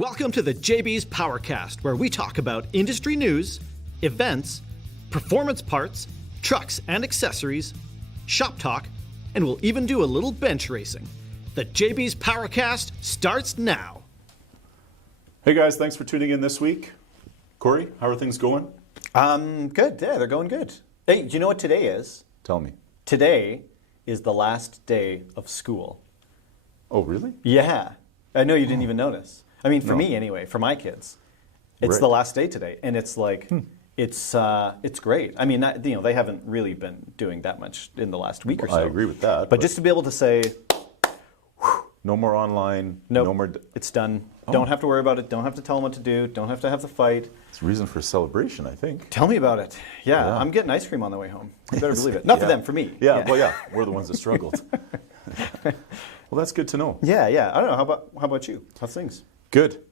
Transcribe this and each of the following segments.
Welcome to the JBs Powercast, where we talk about industry news, events, performance parts, trucks and accessories, shop talk, and we'll even do a little bench racing. The JBs Powercast starts now. Hey guys, thanks for tuning in this week. Corey, how are things going? Good. Yeah, they're going good. Hey, do you know what today is? Tell me. Today is the last day of school. Oh, really? Yeah. I know you didn't even notice. I mean, for me anyway, for my kids. It's the last day today, and it's like it's great. I mean, they haven't really been doing that much in the last week or so. I agree with that. But just to be able to say, no more online. nope, no more. It's done. Don't have to worry about it. Don't have to tell them what to do. Don't have to have the fight. It's a reason for celebration, I think. Tell me about it. Yeah. I'm getting ice cream on the way home. You better believe it. Not for them, for me. Yeah, well, yeah, we're the ones that struggled. Well, that's good to know. Yeah. I don't know. How about you? How's things? Good.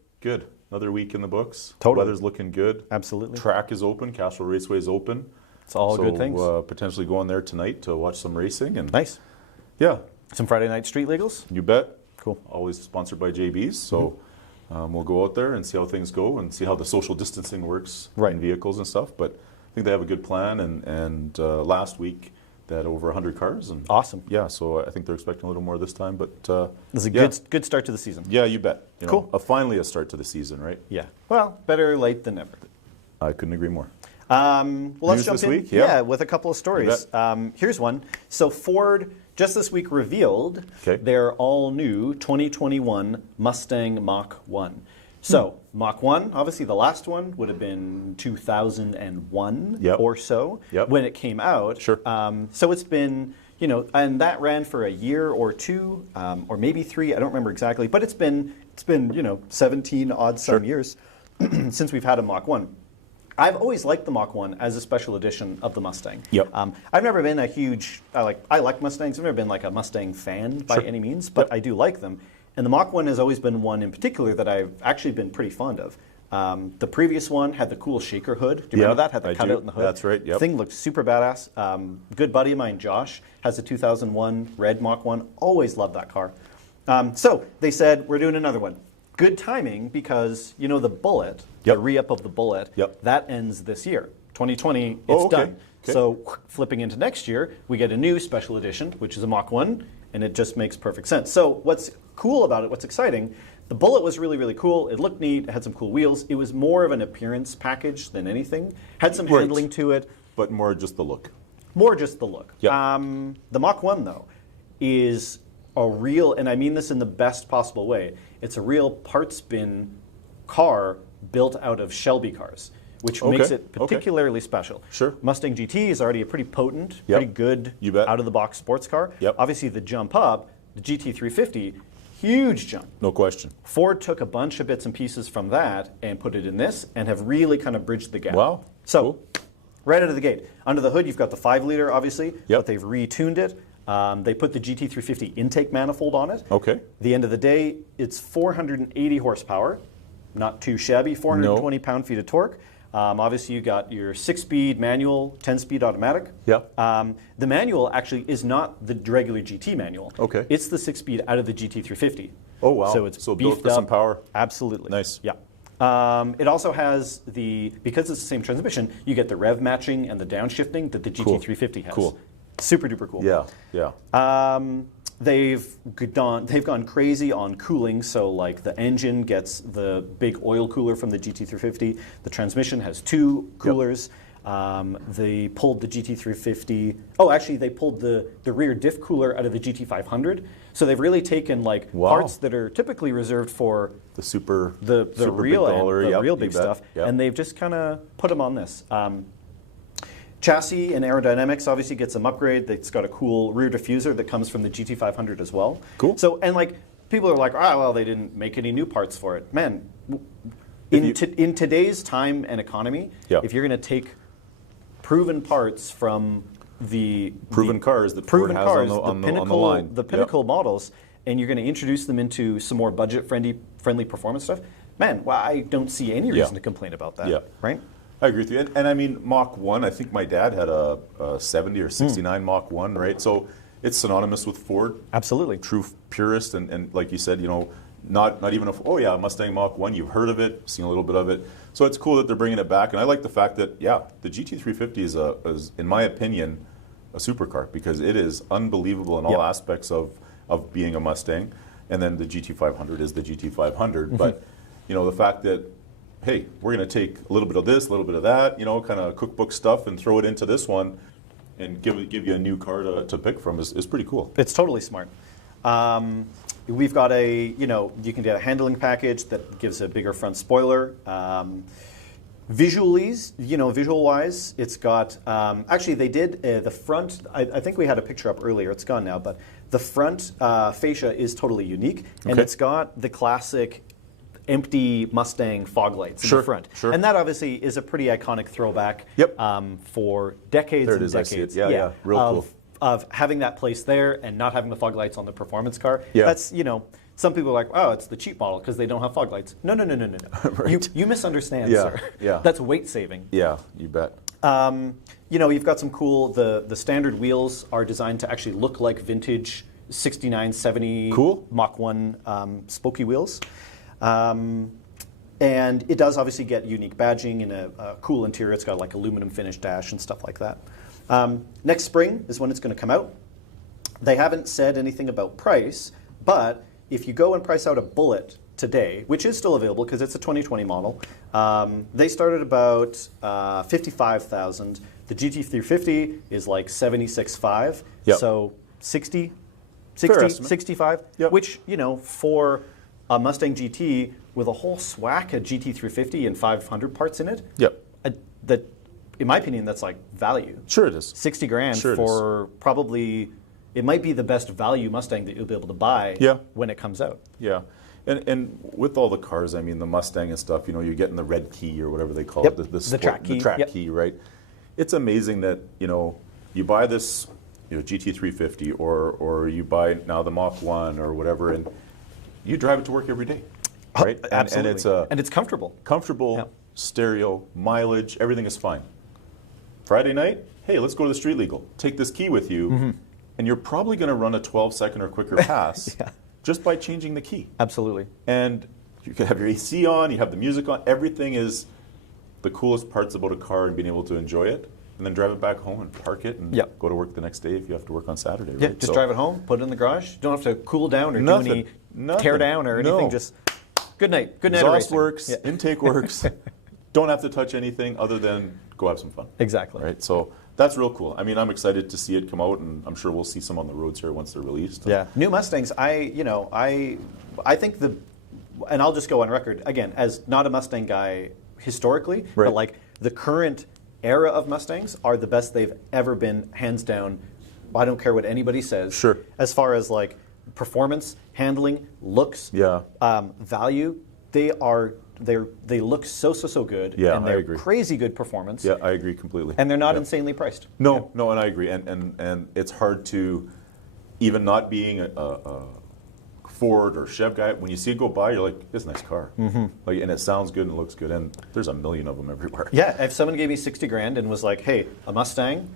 Another week in the books. Totally. Weather's looking good. Absolutely. Track is open. Castro Raceway is open. It's all good things. Potentially going there tonight to watch some racing. And Nice. Yeah. Some Friday night street legals? You bet. Cool. Always sponsored by JBs. So we'll go out there and see how things go and see how the social distancing works in vehicles and stuff. But I think they have a good plan. And last week, they had over 100 cars. And Awesome. Yeah, so I think they're expecting a little more this time. But This is a good start to the season. Yeah, you bet. Cool. Finally a start to the season, right? Yeah. Well, better late than never. I couldn't agree more. Well, let's News jump this in. week? Yeah. With a couple of stories. Here's one. So Ford just this week revealed their all-new 2021 Mustang Mach 1. So Mach 1, obviously the last one would have been 2001 or so when it came out. Sure. So it's been, and that ran for a year or two, or maybe 3. I don't remember exactly, but it's been 17 odd some years since we've had a Mach 1. I've always liked the Mach 1 as a special edition of the Mustang. Yep. I've never been a huge, I like Mustangs. I've never been like a Mustang fan by any means, but I do like them. And the Mach 1 has always been one in particular that I've actually been pretty fond of. The previous one had the cool shaker hood. Do you remember that? Had the cutout in the hood. That's right. Yep. Thing looked super badass. Good buddy of mine, Josh, has a 2001 red Mach 1. Always loved that car. So they said, we're doing another one. Good timing because, the Bullet, the re-up of the Bullet, that ends this year. 2020, it's done. Okay. So flipping into next year, we get a new special edition, which is a Mach 1, and it just makes perfect sense. So what's cool about it, what's exciting, the Bullet was really, really cool. It looked neat. It had some cool wheels. It was more of an appearance package than anything. Had some handling to it. But more just the look. More just the look. Yep. The Mach 1, though, is a real, and I mean this in the best possible way, it's a real parts bin car built out of Shelby cars, which makes it particularly special. Sure. Mustang GT is already a pretty potent, pretty good out-of-the-box sports car. Obviously, the jump up, the GT350, huge jump. No question. Ford took a bunch of bits and pieces from that and put it in this and have really kind of bridged the gap. Wow. So, right out of the gate. Under the hood, you've got the 5-liter, obviously, but they've retuned it. They put the GT350 intake manifold on it. Okay. The end of the day, it's 480 horsepower. Not too shabby. 420 pound-feet of torque. Obviously, you got your 6-speed manual, 10-speed automatic. The manual actually is not the regular GT manual. Okay. It's the 6-speed out of the GT350. Oh, wow. So it's built beefed for up. some power. Absolutely. Nice. Yeah. It also has because it's the same transmission, you get the rev matching and the downshifting that the GT350 has. Cool. Super duper cool. Yeah. They've gone crazy on cooling, so like the engine gets the big oil cooler from the GT350. The transmission has 2 coolers. They pulled the GT350. Oh, actually, they pulled the rear diff cooler out of the GT500. So they've really taken parts that are typically reserved for the super real big dollar, real big stuff, and they've just kind of put them on this. Chassis and aerodynamics obviously get some upgrade. It's got a cool rear diffuser that comes from the GT500 as well. Cool. So, and people are like, well, they didn't make any new parts for it. Man, in today's time and economy, if you're going to take proven parts from the proven cars that Ford has on the line, the pinnacle models, and you're going to introduce them into some more budget-friendly performance stuff, man, I don't see any reason to complain about that. Right? I agree with you. And I mean, Mach 1, I think my dad had a 70 or 69 Mach 1, right? So it's synonymous with Ford. Absolutely. True purist, and like you said, not even a Mustang Mach 1, you've heard of it, seen a little bit of it. So it's cool that they're bringing it back, and I like the fact that, yeah, the GT350 is in my opinion, a supercar, because it is unbelievable in all aspects of being a Mustang, and then the GT500 is the GT500, but the fact that, hey, we're going to take a little bit of this, a little bit of that, kind of cookbook stuff, and throw it into this one, and give you a new car to pick from is pretty cool. It's totally smart. We've got you can get a handling package that gives a bigger front spoiler. Visual-wise, it's got, actually they did the front, I think we had a picture up earlier, it's gone now, but the front fascia is totally unique, and it's got the classic empty Mustang fog lights in the front. Sure. And that obviously is a pretty iconic throwback for decades there it and is, decades. I see it. Yeah, real cool. Of having that place there and not having the fog lights on the performance car. Yeah. That's, some people are like, oh, it's the cheap model because they don't have fog lights. No. Right. You misunderstand, sir. Yeah. That's weight saving. Yeah, you bet. You've got some cool, the standard wheels are designed to actually look like vintage 69, 70 Mach 1 spokey wheels. And it does obviously get unique badging and a cool interior. It's got like aluminum finished dash and stuff like that. Next spring is when it's going to come out. They haven't said anything about price, but if you go and price out a Bullet today, which is still available because it's a 2020 model, they started about $55,000. The GT350 is like $76,500. Yep. So 60, Fair estimate. 65, Yep. which, for a Mustang GT with a whole swack of GT350 and 500 parts in it, Yep. that, in my opinion, that's like value. Sure it is. 60 grand Sure it for probably, it might be the best value Mustang that you'll be able to buy when it comes out. Yeah. And with all the cars, I mean, the Mustang and stuff, you're getting the red key or whatever they call it, the track key. The track key, right? It's amazing that, you buy this GT350 or you buy now the Mach 1 or whatever, and you drive it to work every day, right? Absolutely. And it's comfortable. Comfortable, stereo, mileage, everything is fine. Friday night, hey, let's go to the street legal. Take this key with you, and you're probably going to run a 12-second or quicker pass just by changing the key. Absolutely. And you can have your AC on, you have the music on, everything is the coolest parts about a car and being able to enjoy it, and then drive it back home and park it and go to work the next day if you have to work on Saturday. Right? Yeah, just drive it home, put it in the garage. You don't have to cool down or do any tear down or anything. No. Just good night. Good night. Exhaust works, intake works. Don't have to touch anything other than go have some fun. Exactly. Right. So that's real cool. I mean, I'm excited to see it come out, and I'm sure we'll see some on the roads here once they're released. Yeah. New Mustangs. I think and I'll just go on record again as not a Mustang guy historically, but like the current era of Mustangs are the best they've ever been, hands down. I don't care what anybody says. Sure. As far as like performance, handling, looks, value, they look so good. Yeah, and they're I agree. Crazy good performance. Yeah, I agree completely. And they're not insanely priced. No, and I agree. And it's hard to, even not being a Ford or Chev guy, when you see it go by, you're like, it's a nice car. Like, and it sounds good and it looks good, and there's a million of them everywhere. Yeah, if someone gave me 60 grand and was like, hey, a Mustang,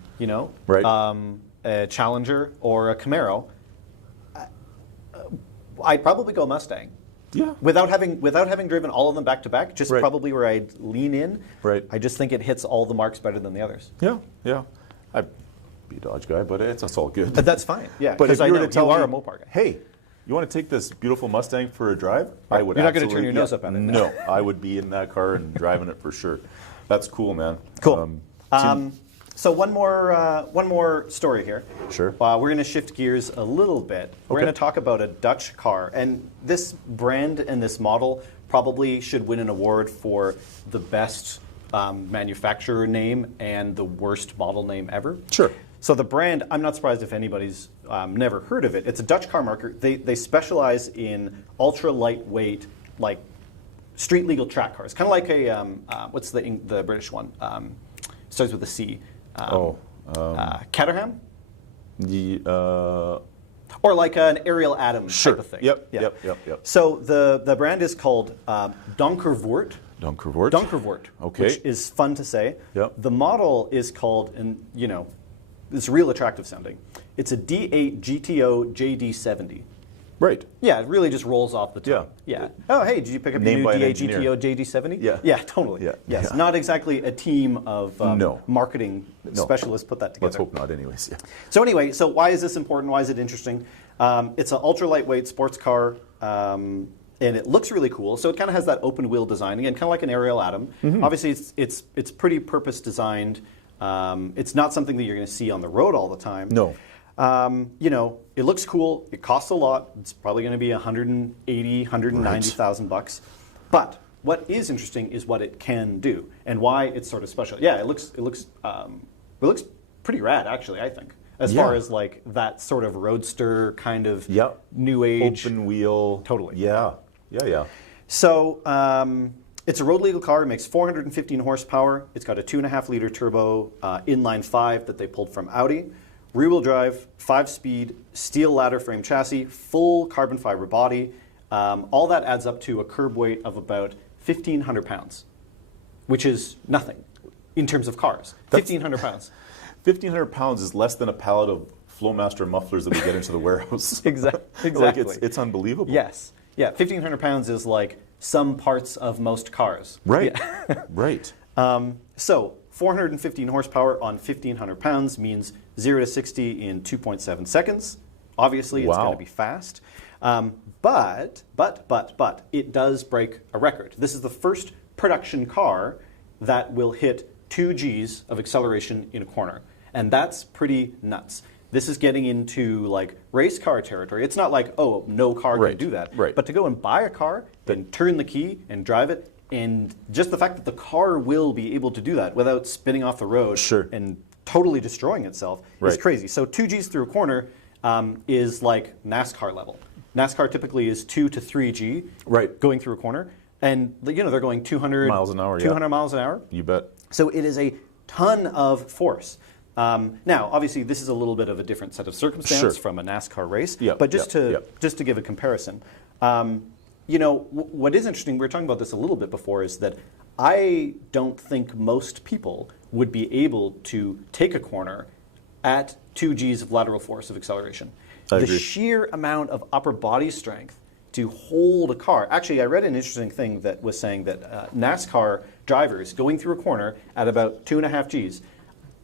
a Challenger or a Camaro, I'd probably go Mustang. Yeah. Without having driven all of them back to back, just probably where I'd lean in. Right. I just think it hits all the marks better than the others. Yeah. I'd be a Dodge guy, but it's all good. But that's fine. Yeah. But if you were to tell you are me, a Mopar guy. hey, you want to take this beautiful Mustang for a drive? I would. You're not going to turn your nose up at it. No, I would be in that car and driving it for sure. That's cool, man. Cool. So one more story here. Sure. We're going to shift gears a little bit. We're going to talk about a Dutch car, and this brand and this model probably should win an award for the best manufacturer name and the worst model name ever. Sure. So the brand, I'm not surprised if anybody's never heard of it. It's a Dutch car maker. They specialize in ultra lightweight, like street legal track cars. Kind of like a what's the British one? Starts with a C. Caterham? Or like an Ariel Adams type of thing. Yep. So the brand is called Donkervoort. Donkervoort. Okay. Which is fun to say. Yep. The model is called, and it's real attractive sounding. It's a D8 GTO-JD70. Right. Yeah, it really just rolls off the tongue. Yeah. Oh, hey, did you pick up your Named new by an D8 engineer. GTO-JD70? Yeah. Yeah, totally. Yeah. Yes, Yeah. not exactly a team of No. marketing specialists put that together. Let's hope not, anyways. Yeah. So anyway, so why is this important? Why is it interesting? It's an ultra lightweight sports car, and it looks really cool. So it kind of has that open wheel design again, kind of like an Ariel Atom. Obviously, it's pretty purpose designed. It's not something that you're going to see on the road all the time. No. You know, it looks cool. It costs a lot. It's probably going to be $180,000, $190,000 bucks. But what is interesting is what it can do and why it's sort of special. Yeah, it looks pretty rad, actually, I think, as far as like that sort of roadster kind of new age open wheel. Totally. Yeah. So it's a road legal car. It makes 415 horsepower. It's got a 2.5-liter turbo inline 5 that they pulled from Audi. Rear-wheel drive, 5-speed, steel ladder frame chassis, full carbon fiber body. All that adds up to a curb weight of about 1,500 pounds, which is nothing in terms of cars. 1,500 pounds. 1,500 pounds is less than a pallet of Flowmaster mufflers that we get into the warehouse. Exactly. Like it's unbelievable. Yes. Yeah, 1,500 pounds is like some parts of most cars. Right. Yeah. Right. So 415 horsepower on 1,500 pounds means 0 to 60 in 2.7 seconds. Obviously, it's going to be fast. But it does break a record. This is the first production car that will hit 2 Gs of acceleration in a corner. And that's pretty nuts. This is getting into like race car territory. It's not like, oh, no car can do that. Right. But to go and buy a car, then turn the key and drive it, and just the fact that the car will be able to do that without spinning off the road and totally destroying itself is crazy. So 2 Gs through a corner is like NASCAR level. NASCAR typically is 2 to 3 G going through a corner. And you know they're going 200 miles an hour. 200 miles an hour. You bet. So it is a ton of force. Now, obviously, this is a little bit of a different set of circumstance from a NASCAR race. But just to give a comparison, you know, what is interesting, we were talking about this a little bit before, is that I don't think most people would be able to take a corner at 2 Gs of lateral force of acceleration. The sheer amount of upper body strength to hold a car. Actually, I read an interesting thing that was saying that NASCAR drivers going through a corner at about 2.5 Gs,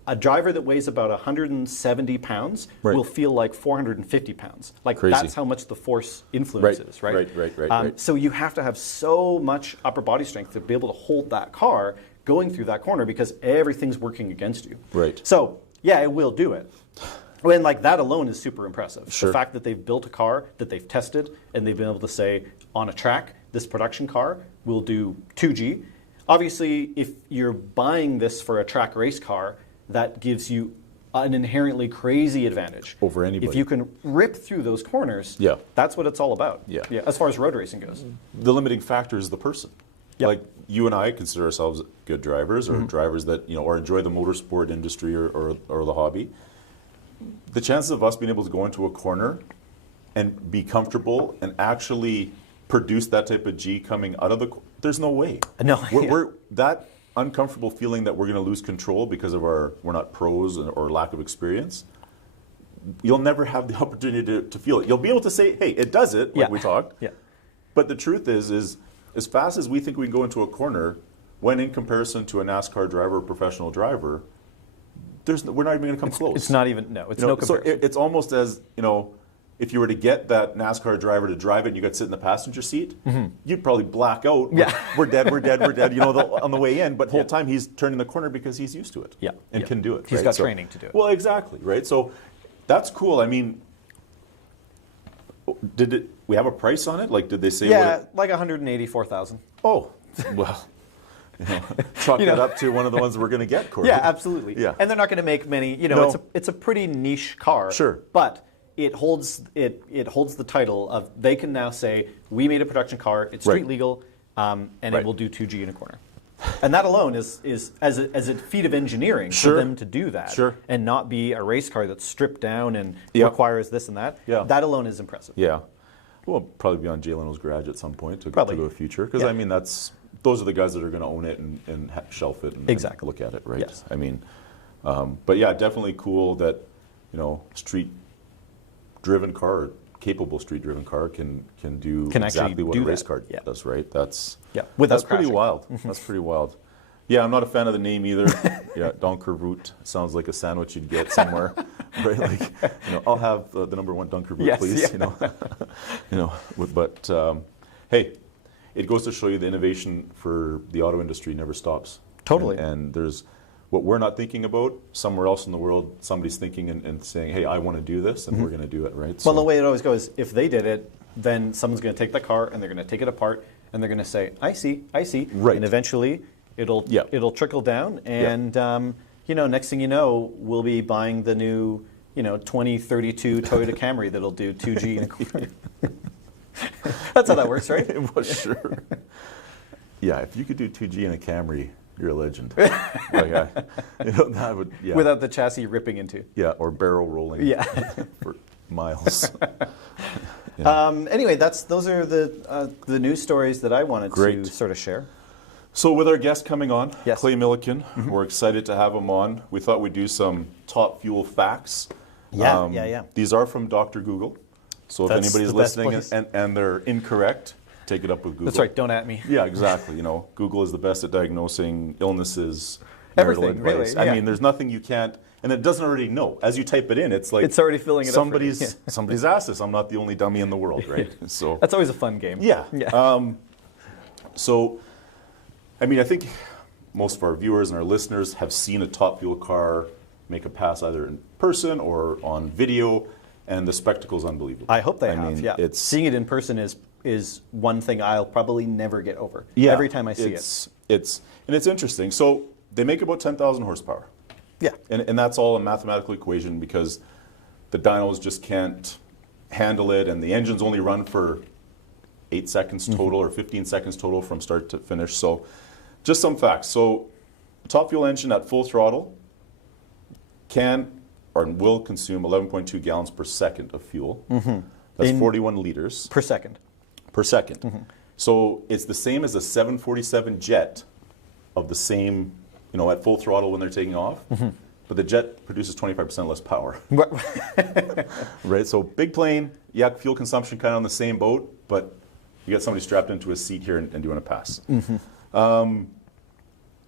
a driver that weighs about 170 pounds will feel like 450 pounds. Like that's how much the force influences, right? Right. So you have to have so much upper body strength to be able to hold that car going through that corner because everything's working against you. Right. So yeah, it will do it. And like that alone is super impressive. Sure. The fact that they've built a car that they've tested and they've been able to say on a track, this production car will do 2G. Obviously, if you're buying this for a track race car, that gives you an inherently crazy advantage over anybody. If you can rip through those corners, that's what it's all about. Yeah, as far as road racing goes. The limiting factor is the person. Like you and I consider ourselves good drivers, or drivers that or enjoy the motorsport industry or the hobby. The chances of us being able to go into a corner and be comfortable and actually produce that type of G coming out of there's no way. No, we're that uncomfortable feeling that we're going to lose control because of we're not pros or lack of experience. You'll never have the opportunity to feel it. You'll be able to say, "Hey, it does it," like we talked. But the truth is as fast as we think we can go into a corner, when in comparison to a NASCAR driver or professional driver, we're not even going to come close. It's not even it's no comparison. So it's almost as if you were to get that NASCAR driver to drive it and you got to sit in the passenger seat, you'd probably black out. We're dead, on the way in. But the whole time he's turning the corner because he's used to it and can do it. He's got training to do it. Well, exactly, right? So that's cool. I mean, we have a price on it? Like, did they say? Yeah, like $184,000. Oh, well. Chalk that up to one of the ones we're going to get, Corey. Yeah, absolutely. Yeah. And they're not going to make many. It's a pretty niche car. Sure. But it holds the title of they can now say we made a production car. It's street legal, and it will do 2G in a corner. And that alone is as a feat of engineering for them to do that and not be a race car that's stripped down and requires this and that. That alone is impressive. Yeah. We'll probably be on Jay Leno's garage at some point to go to a future because I mean those are the guys that are going to own it and shelf it and look at it, right? Yes. I mean, but yeah, definitely cool that street-driven car capable street-driven car can do Can actually exactly what do a race that. car Yeah. does, right? That's without pretty crashing. wild. That's pretty wild. Yeah, I'm not a fan of the name either. Yeah, Donkervoort sounds like a sandwich you'd get somewhere, right? Like, I'll have the number one Donkervoort, Yes, please. yeah. But hey, it goes to show you the innovation for the auto industry never stops. Totally. And there's what we're not thinking about somewhere else in the world. Somebody's thinking and saying, "Hey, I want to do this," and we're going to do it, right? Well, the way it always goes, if they did it, then someone's going to take the car and they're going to take it apart and they're going to say, "I see." Right. And eventually, it'll trickle down, and next thing you know, we'll be buying the new 2032 Toyota Camry that'll do 2G in a quarter. That's how that works, right? Well, sure. Yeah, if you could do 2G in a Camry, you're a legend. That would, yeah. Without the chassis ripping into. Yeah, or barrel rolling. Yeah. For miles. Anyway, those are the news stories that I wanted Great. to sort of share. So with our guest coming on, Yes. Clay Millican, we're excited to have him on. We thought we'd do some top fuel facts. Yeah. These are from Dr. Google. So if That's anybody's the best listening place. and they're incorrect, take it up with Google. That's right. Don't at me. Yeah, exactly. Google is the best at diagnosing illnesses, marital Everything, advice. really, yeah. I mean, there's nothing you can't, and it doesn't already know. As you type it in, it's like It's already filling it up for you. somebody's asked this. I'm not the only dummy in the world, right? So That's always a fun game. yeah. So, I mean, I think most of our viewers and our listeners have seen a top fuel car make a pass either in person or on video, and the spectacle's unbelievable. I hope they have. mean, Yeah. it's Seeing it in person is one thing I'll probably never get over. yeah, Every time I see it. It's interesting. So they make about 10,000 horsepower. Yeah. And that's all a mathematical equation because the dynos just can't handle it, and the engines only run for 8 seconds total or 15 seconds total from start to finish. So just some facts. So top fuel engine at full throttle can or will consume 11.2 gallons per second of fuel. That's 41 liters Per second. per second. So it's the same as a 747 jet of the same, at full throttle when they're taking off. But the jet produces 25% less power. Right? So big plane, yeah, fuel consumption kind of on the same boat, but you got somebody strapped into a seat here and doing a pass.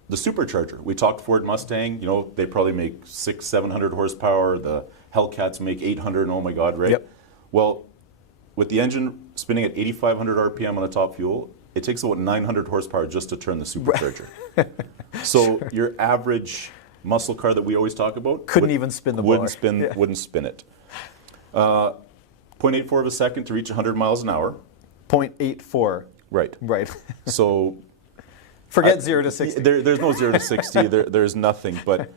The supercharger, we talked Ford Mustang, they probably make 600-700 horsepower. The Hellcats make 800, and oh my God, right? Yep. Well, with the engine spinning at 8,500 RPM on a top fuel, it takes about 900 horsepower just to turn the supercharger. So your average muscle car that we always talk about Couldn't even spin the blower. wouldn't spin it. 0.84 of a second to reach 100 miles an hour. 0.84. Right. Right. So Forget 0 to 60. there's no 0 to 60. There's nothing. But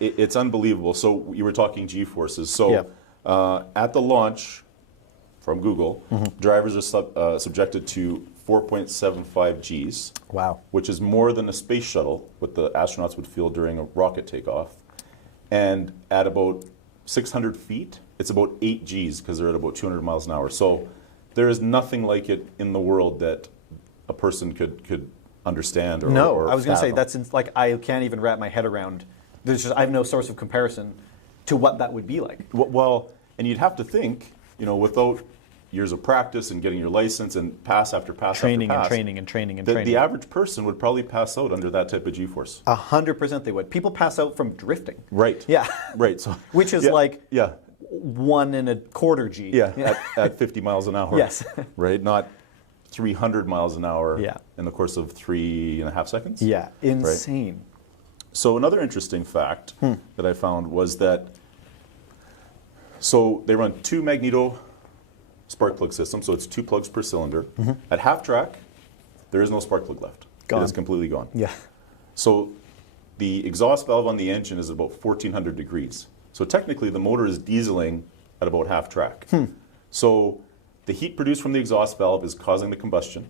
it's unbelievable. So you were talking G-forces. So at the launch from Google, drivers are subjected to 4.75 Gs. Wow. Which is more than a space shuttle, what the astronauts would feel during a rocket takeoff. And at about 600 feet, it's about 8 Gs because they're at about 200 miles an hour. So there is nothing like it in the world that a person could understand or No, I was going to say fathom. like I can't even wrap my head around. I have no source of comparison to what that would be like. Well, and you'd have to think, without years of practice and getting your license and pass after pass Training after and pass, training and training and the training. average person would probably pass out under that type of G-force. 100% they would. People pass out from drifting. Right. Yeah. Right. So Which is yeah, like yeah. 1 1/4 G. Yeah, at 50 miles an hour. Yes. Right? Not 300 miles an hour Yeah. in the course of 3.5 seconds. Yeah. Insane. So another interesting fact that I found was that, so they run 2 Magneto spark plug systems, so it's 2 plugs per cylinder. At half track, there is no spark plug left. Gone. It is completely gone. Yeah. So the exhaust valve on the engine is about 1,400 degrees. So technically the motor is dieseling at about half track. So the heat produced from the exhaust valve is causing the combustion,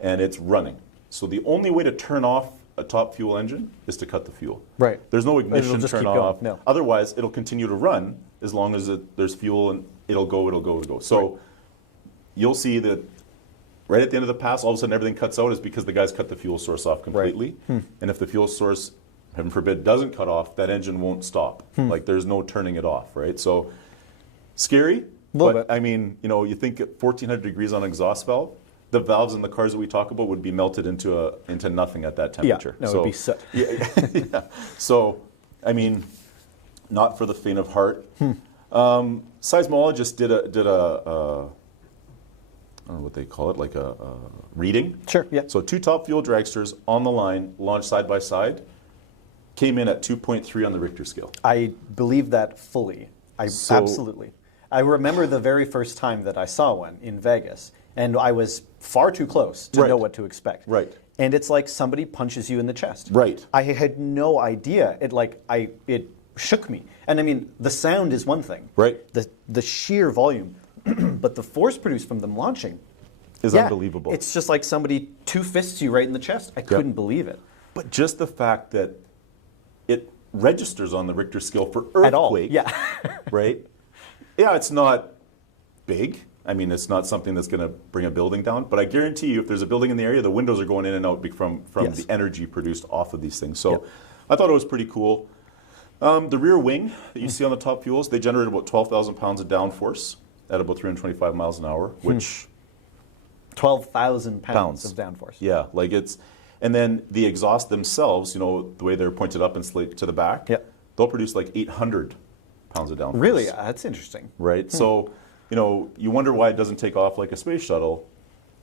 and it's running. So the only way to turn off a top fuel engine is to cut the fuel. Right. There's no ignition just turn keep going, off. no. Otherwise, it'll continue to run as long as there's fuel, and it'll go. So you'll see that right at the end of the pass, all of a sudden everything cuts out is because the guys cut the fuel source off completely. And if the fuel source, heaven forbid, doesn't cut off, that engine won't stop. Like there's no turning it off, right? So scary, Little but I mean, you think at 1400 degrees on an exhaust valve, the valves in the cars that we talk about would be melted into nothing at that temperature. Yeah, no, it would be so. Yeah. So, I mean, not for the faint of heart. Seismologists did a I don't know what they call it, like a reading. Sure, yeah. So 2 top fuel dragsters on the line, launched side by side, came in at 2.3 on the Richter scale. I believe that fully. Absolutely. I remember the very first time that I saw one in Vegas, and I was far too close to know what to expect. Right. And it's like somebody punches you in the chest. Right. I had no idea. It shook me. And I mean, the sound is one thing. Right. The sheer volume. But the force produced from them launching is unbelievable. It's just like somebody two fists you right in the chest. I couldn't believe it. But just the fact that it registers on the Richter scale for earthquake. At all. Yeah. Right? Yeah, it's not big. I mean, it's not something that's going to bring a building down. But I guarantee you, if there's a building in the area, the windows are going in and out from the energy produced off of these things. So I thought it was pretty cool. The rear wing that you see on the top fuels, they generate about 12,000 pounds of downforce at about 325 miles an hour, which 12,000 pounds of downforce. Yeah, like and then the exhaust themselves, the way they're pointed up and slate to the back, they'll produce like 800 pounds of downforce. Really? That's interesting. Right? So, you wonder why it doesn't take off like a space shuttle.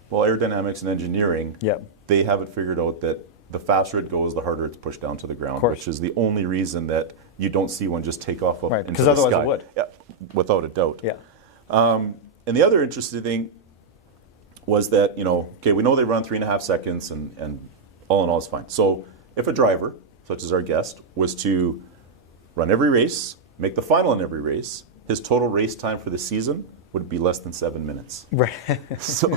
Well, aerodynamics and engineering, they have it figured out that the faster it goes, the harder it's pushed down to the ground, which is the only reason that you don't see one just take off up into the sky. Because otherwise it would. Yeah, without a doubt. Yeah. And the other interesting thing was that, we know they run 3.5 seconds and all in all it's fine. So if a driver, such as our guest, was to run every race, make the final in every race, his total race time for the season would be less than 7 minutes. Right. So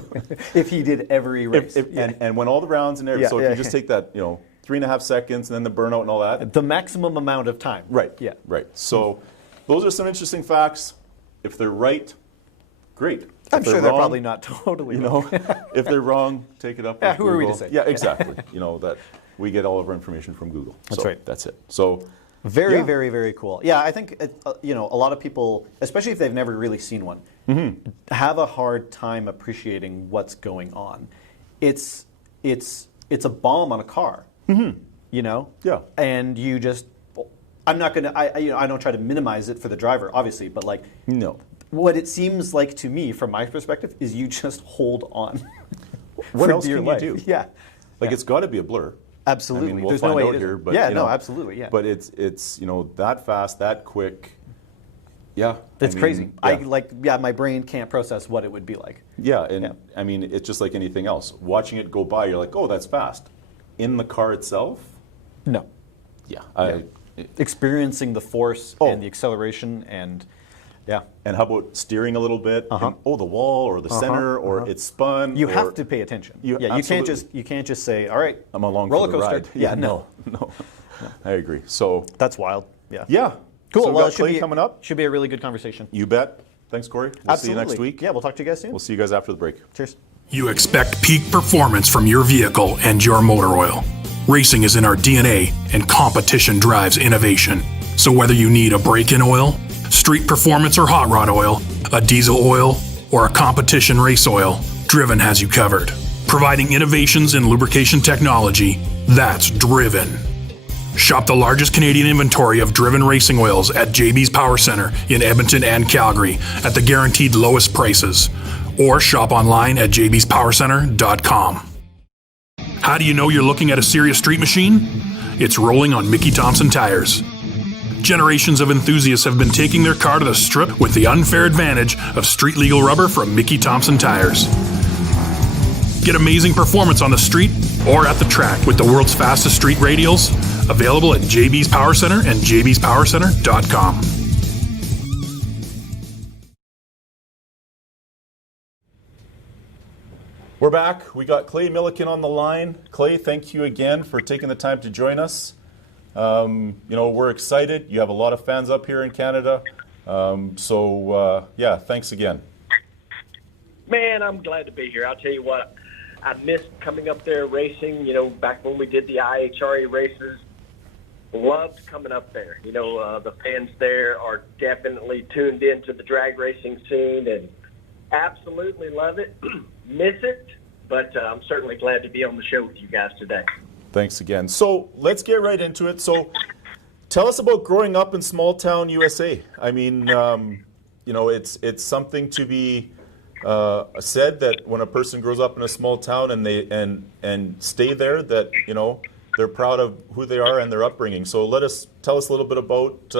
if he did every race. And went all the rounds and everything. So if you just take that, 3.5 seconds and then the burnout and all that. The maximum amount of time. Right. Yeah. Right. So those are some interesting facts. If they're right, great. I'm sure they're probably not totally wrong. If they're wrong, take it up with who are we to say? Yeah, exactly. That we get all of our information from Google. That's right. That's it. So very, very, very cool. Yeah, I think a lot of people, especially if they've never really seen one, have a hard time appreciating what's going on. It's a bomb on a car. Yeah. And you just, I'm not gonna, I don't try to minimize it for the driver, obviously, but like, no. What it seems like to me, from my perspective, is you just hold on. What else can you do? Yeah. Like it's got to be a blur. Absolutely. I mean, we'll There's find no way out it here, isn't. but absolutely, yeah. But it's that fast, that quick. Yeah. It's crazy. My brain can't process what it would be like. Yeah, and I mean, it's just like anything else. Watching it go by, you're like, oh, that's fast. In the car itself? No. Yeah. Experiencing the force and the acceleration and And how about steering a little bit? And, the wall or the center or it's spun. You have to pay attention. You can't just say, all right, I'm along roller for the coaster. ride. Yeah, no. I agree. So that's wild. Yeah. Yeah. Cool. So well, it should be coming up. Should be a really good conversation. You bet. Thanks, Corey. We'll see you next week. Yeah, we'll talk to you guys soon. We'll see you guys after the break. Cheers. You expect peak performance from your vehicle and your motor oil. Racing is in our DNA, and competition drives innovation. So whether you need a break-in oil, street performance or hot rod oil, a diesel oil, or a competition race oil, Driven has you covered. Providing innovations in lubrication technology, that's Driven. Shop the largest Canadian inventory of Driven racing oils at JBs Power Center in Edmonton and Calgary at the guaranteed lowest prices. Or shop online at jbspowercenter.com. How do you know you're looking at a serious street machine? It's rolling on Mickey Thompson tires. Generations of enthusiasts have been taking their car to the strip with the unfair advantage of street-legal rubber from Mickey Thompson tires. Get amazing performance on the street or at the track with the world's fastest street radials, available at JB's Power Center and jbspowercenter.com. We're back. We got Clay Millican on the line. Clay, thank you again for taking the time to join us. We're excited. You have a lot of fans up here in Canada. Thanks again. Man, I'm glad to be here. I'll tell you what, I missed coming up there racing, back when we did the IHRA races. loved coming up there. The fans there are definitely tuned into the drag racing scene and absolutely love it. Miss it, but I'm certainly glad to be on the show with you guys today. Thanks again. So let's get right into it. So tell us about growing up in small town USA. I mean, it's something to be said that when a person grows up in a small town and they and stay there, that they're proud of who they are and their upbringing. So tell us a little bit about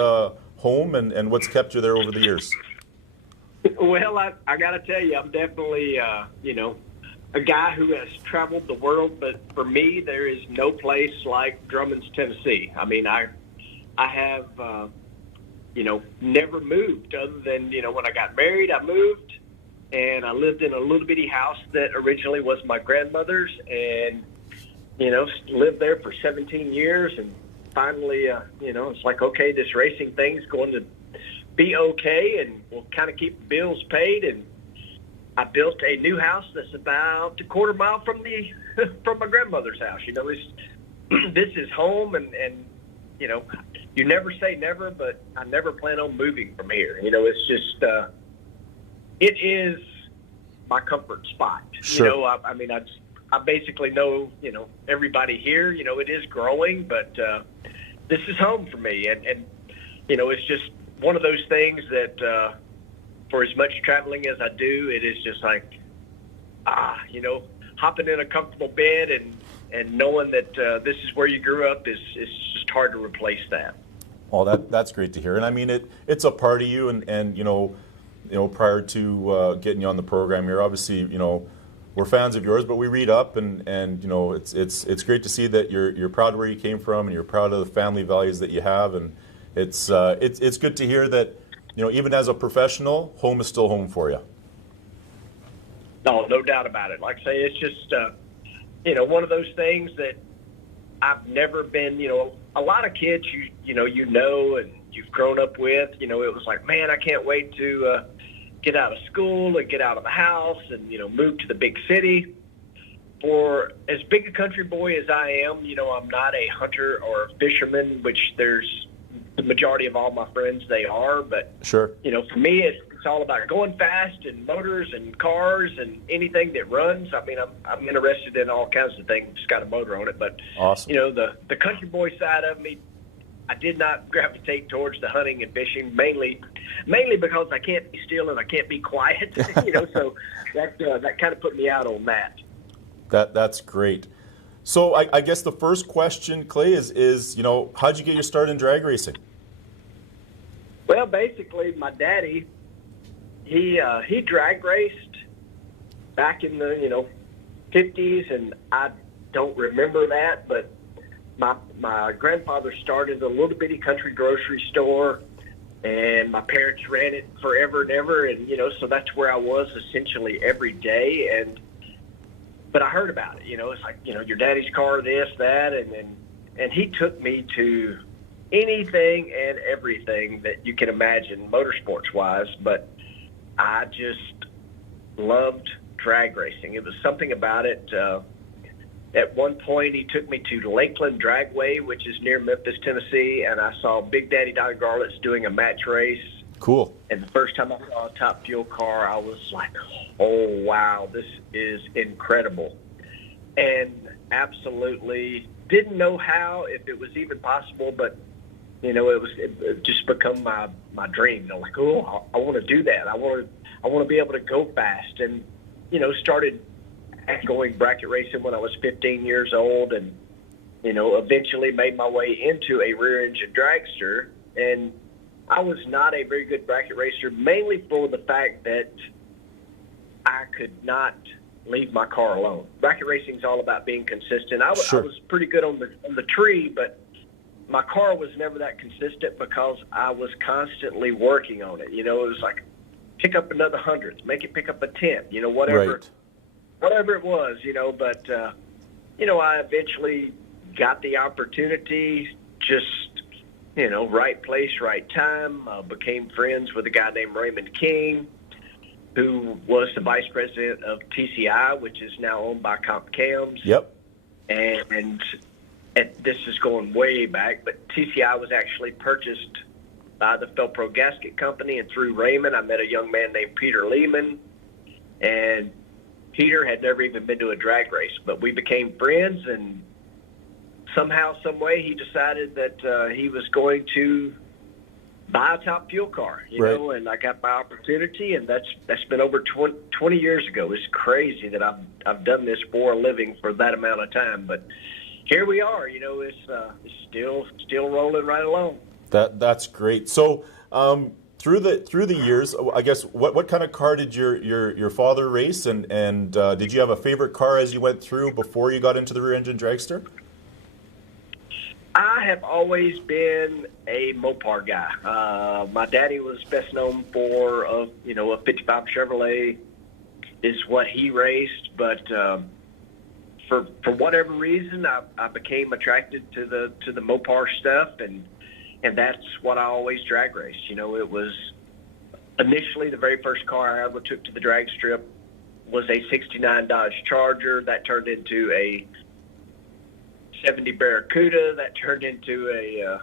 home and what's kept you there over the years. Well, I got to tell you, I'm definitely a guy who has traveled the world, but for me, there is no place like Drummond's, Tennessee. I mean, I have never moved other than when I got married, I moved. And I lived in a little bitty house that originally was my grandmother's, and lived there for 17 years. And finally, it's like, okay, this racing thing's going to be okay, and we'll kind of keep the bills paid. And I built a new house that's about a quarter mile from from my grandmother's house. This is home, and you never say never, but I never plan on moving from here. It's just. It is my comfort spot. Sure. I basically know, everybody here. It is growing, but this is home for me. And it's just one of those things that for as much traveling as I do, it is just like, hopping in a comfortable bed and knowing that this is where you grew up is just hard to replace that. Oh, that's great to hear. And I mean, it's a part of you, and prior to getting you on the program here, obviously, we're fans of yours, but we read up, and it's great to see that you're proud of where you came from, and you're proud of the family values that you have, and it's good to hear that even as a professional, home is still home for you. No doubt about it. Like I say, it's just one of those things that I've never been. A lot of kids and you've grown up with. It was like, man, I can't wait to get out of school and get out of the house and, move to the big city. For as big a country boy as I am, I'm not a hunter or a fisherman, which there's the majority of all my friends, they are. But, sure. For me, it's all about going fast and motors and cars and anything that runs. I mean, I'm interested in all kinds of things. It's got a motor on it. But, awesome. The country boy side of me, I did not gravitate towards the hunting and fishing, mainly because I can't be still and I can't be quiet, so that kind of put me out on that. That's great. So I guess the first question, Clay, is how'd you get your start in drag racing? Well, basically, my daddy, he drag raced back in the 50s, and I don't remember that, but my grandfather started a little bitty country grocery store, and my parents ran it forever and ever, and so that's where I was essentially every day. But I heard about it. It's like your daddy's car, this, that, and he took me to anything and everything that you can imagine, motorsports wise. But I just loved drag racing. It was something about it. At one point, he took me to Lakeland Dragway, which is near Memphis, Tennessee, and I saw Big Daddy Don Garlett's doing a match race. Cool. And the first time I saw a Top Fuel car, I was like, oh, wow, this is incredible. And absolutely didn't know how, if it was even possible, but, it just become my dream. Like, oh, I want to do that. I want to be able to go fast. And, started going bracket racing when I was 15 years old, and eventually made my way into a rear engine dragster. And I was not a very good bracket racer, mainly for the fact that I could not leave my car alone. Bracket racing is all about being consistent. I was pretty good on the tree, but my car was never that consistent because I was constantly working on it. It was like pick up another 100th, make it pick up a 10th, whatever. Right. Whatever it was, but, I eventually got the opportunity, just, right place, right time, became friends with a guy named Raymond King, who was the vice president of TCI, which is now owned by Comp Cams. Yep. And and this is going way back, but TCI was actually purchased by the Felpro Gasket Company, and through Raymond, I met a young man named Peter Lehman, and Peter had never even been to a drag race, but we became friends, and somehow, some way, he decided that he was going to buy a Top Fuel car, you know, and I got my opportunity, and that's been over 20 years ago. It's crazy that I've done this for a living for that amount of time, but here we are. You know, it's still rolling right along. That's great. So through the years, I guess what kind of car did your father race, and did you have a favorite car as you went through before you got into the rear engine dragster? I have always been a Mopar guy. My daddy was best known for a 55 Chevrolet is what he raced, but for whatever reason, I became attracted to the Mopar stuff, and that's what I always drag raced. You know, it was initially the very first car I ever took to the drag strip was a '69 Dodge Charger that turned into a '70 Barracuda that turned into a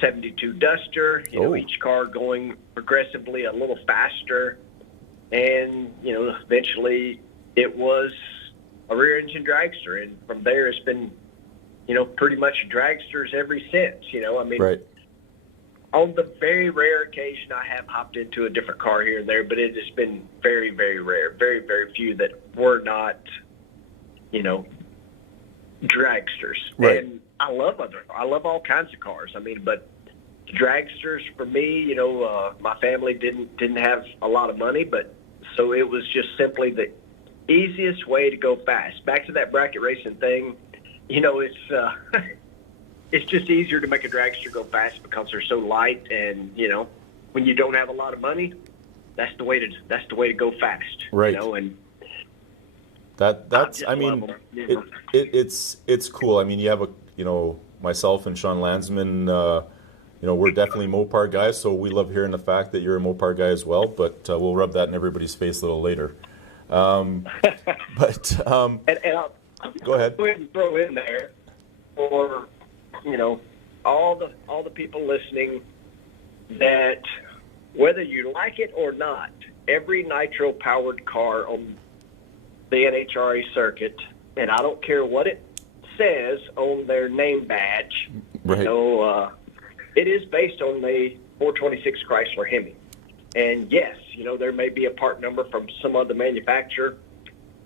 '72 Duster. You know, each car going progressively a little faster, and eventually it was a rear engine dragster, and from there it's been pretty much dragsters ever since. I mean, right. On the very rare occasion I have hopped into a different car here and there, but it has been very, very rare, very, very few that were not dragsters. Right. And I love all kinds of cars. I mean, but dragsters for me, my family didn't have a lot of money, but so it was just simply the easiest way to go fast. Back to that bracket racing thing, it's just easier to make a dragster go fast because they're so light, and when you don't have a lot of money, that's the way to go fast. Right. And that's I mean, it's cool. I mean, you have myself and Sean Landsman, we're definitely Mopar guys, so we love hearing the fact that you're a Mopar guy as well, but we'll rub that in everybody's face a little later. And I'll go ahead. Go ahead and throw in there for all the people listening that whether you like it or not, every nitro powered car on the NHRA circuit, and I don't care what it says on their name badge, right. It is based on the 426 Chrysler Hemi. And yes, there may be a part number from some other manufacturer,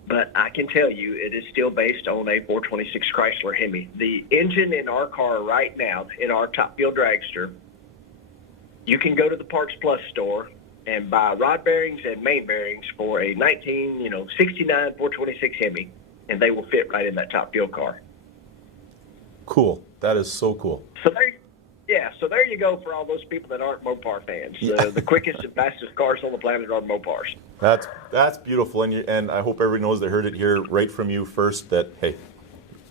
but I can tell you it is still based on a 426 Chrysler Hemi. The engine in our car right now, in our Top Fuel dragster, you can go to the Parts Plus store and buy rod bearings and main bearings for a 69 426 Hemi, and they will fit right in that Top Fuel car. Cool. That is so cool. So there you go for all those people that aren't Mopar fans. The quickest and fastest cars on the planet are Mopars. That's beautiful, and I hope everybody knows they heard it here right from you first that, hey,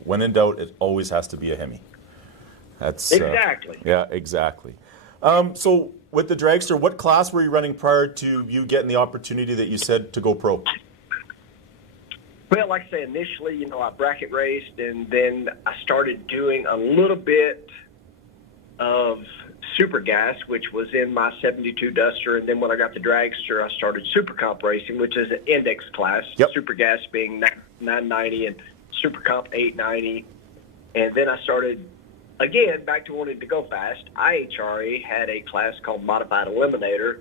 when in doubt, it always has to be a Hemi. That's exactly. Yeah, exactly. So with the dragster, what class were you running prior to you getting the opportunity that you said to go pro? Well, like I say, initially, I bracket raced, and then I started doing a little bit of super gas, which was in my 72 Duster, and then when I got the dragster, I started super comp racing, which is an index class. Yep. Super gas being 990 and super comp 890, and then I started again back to wanting to go fast. IHRA had a class called Modified Eliminator,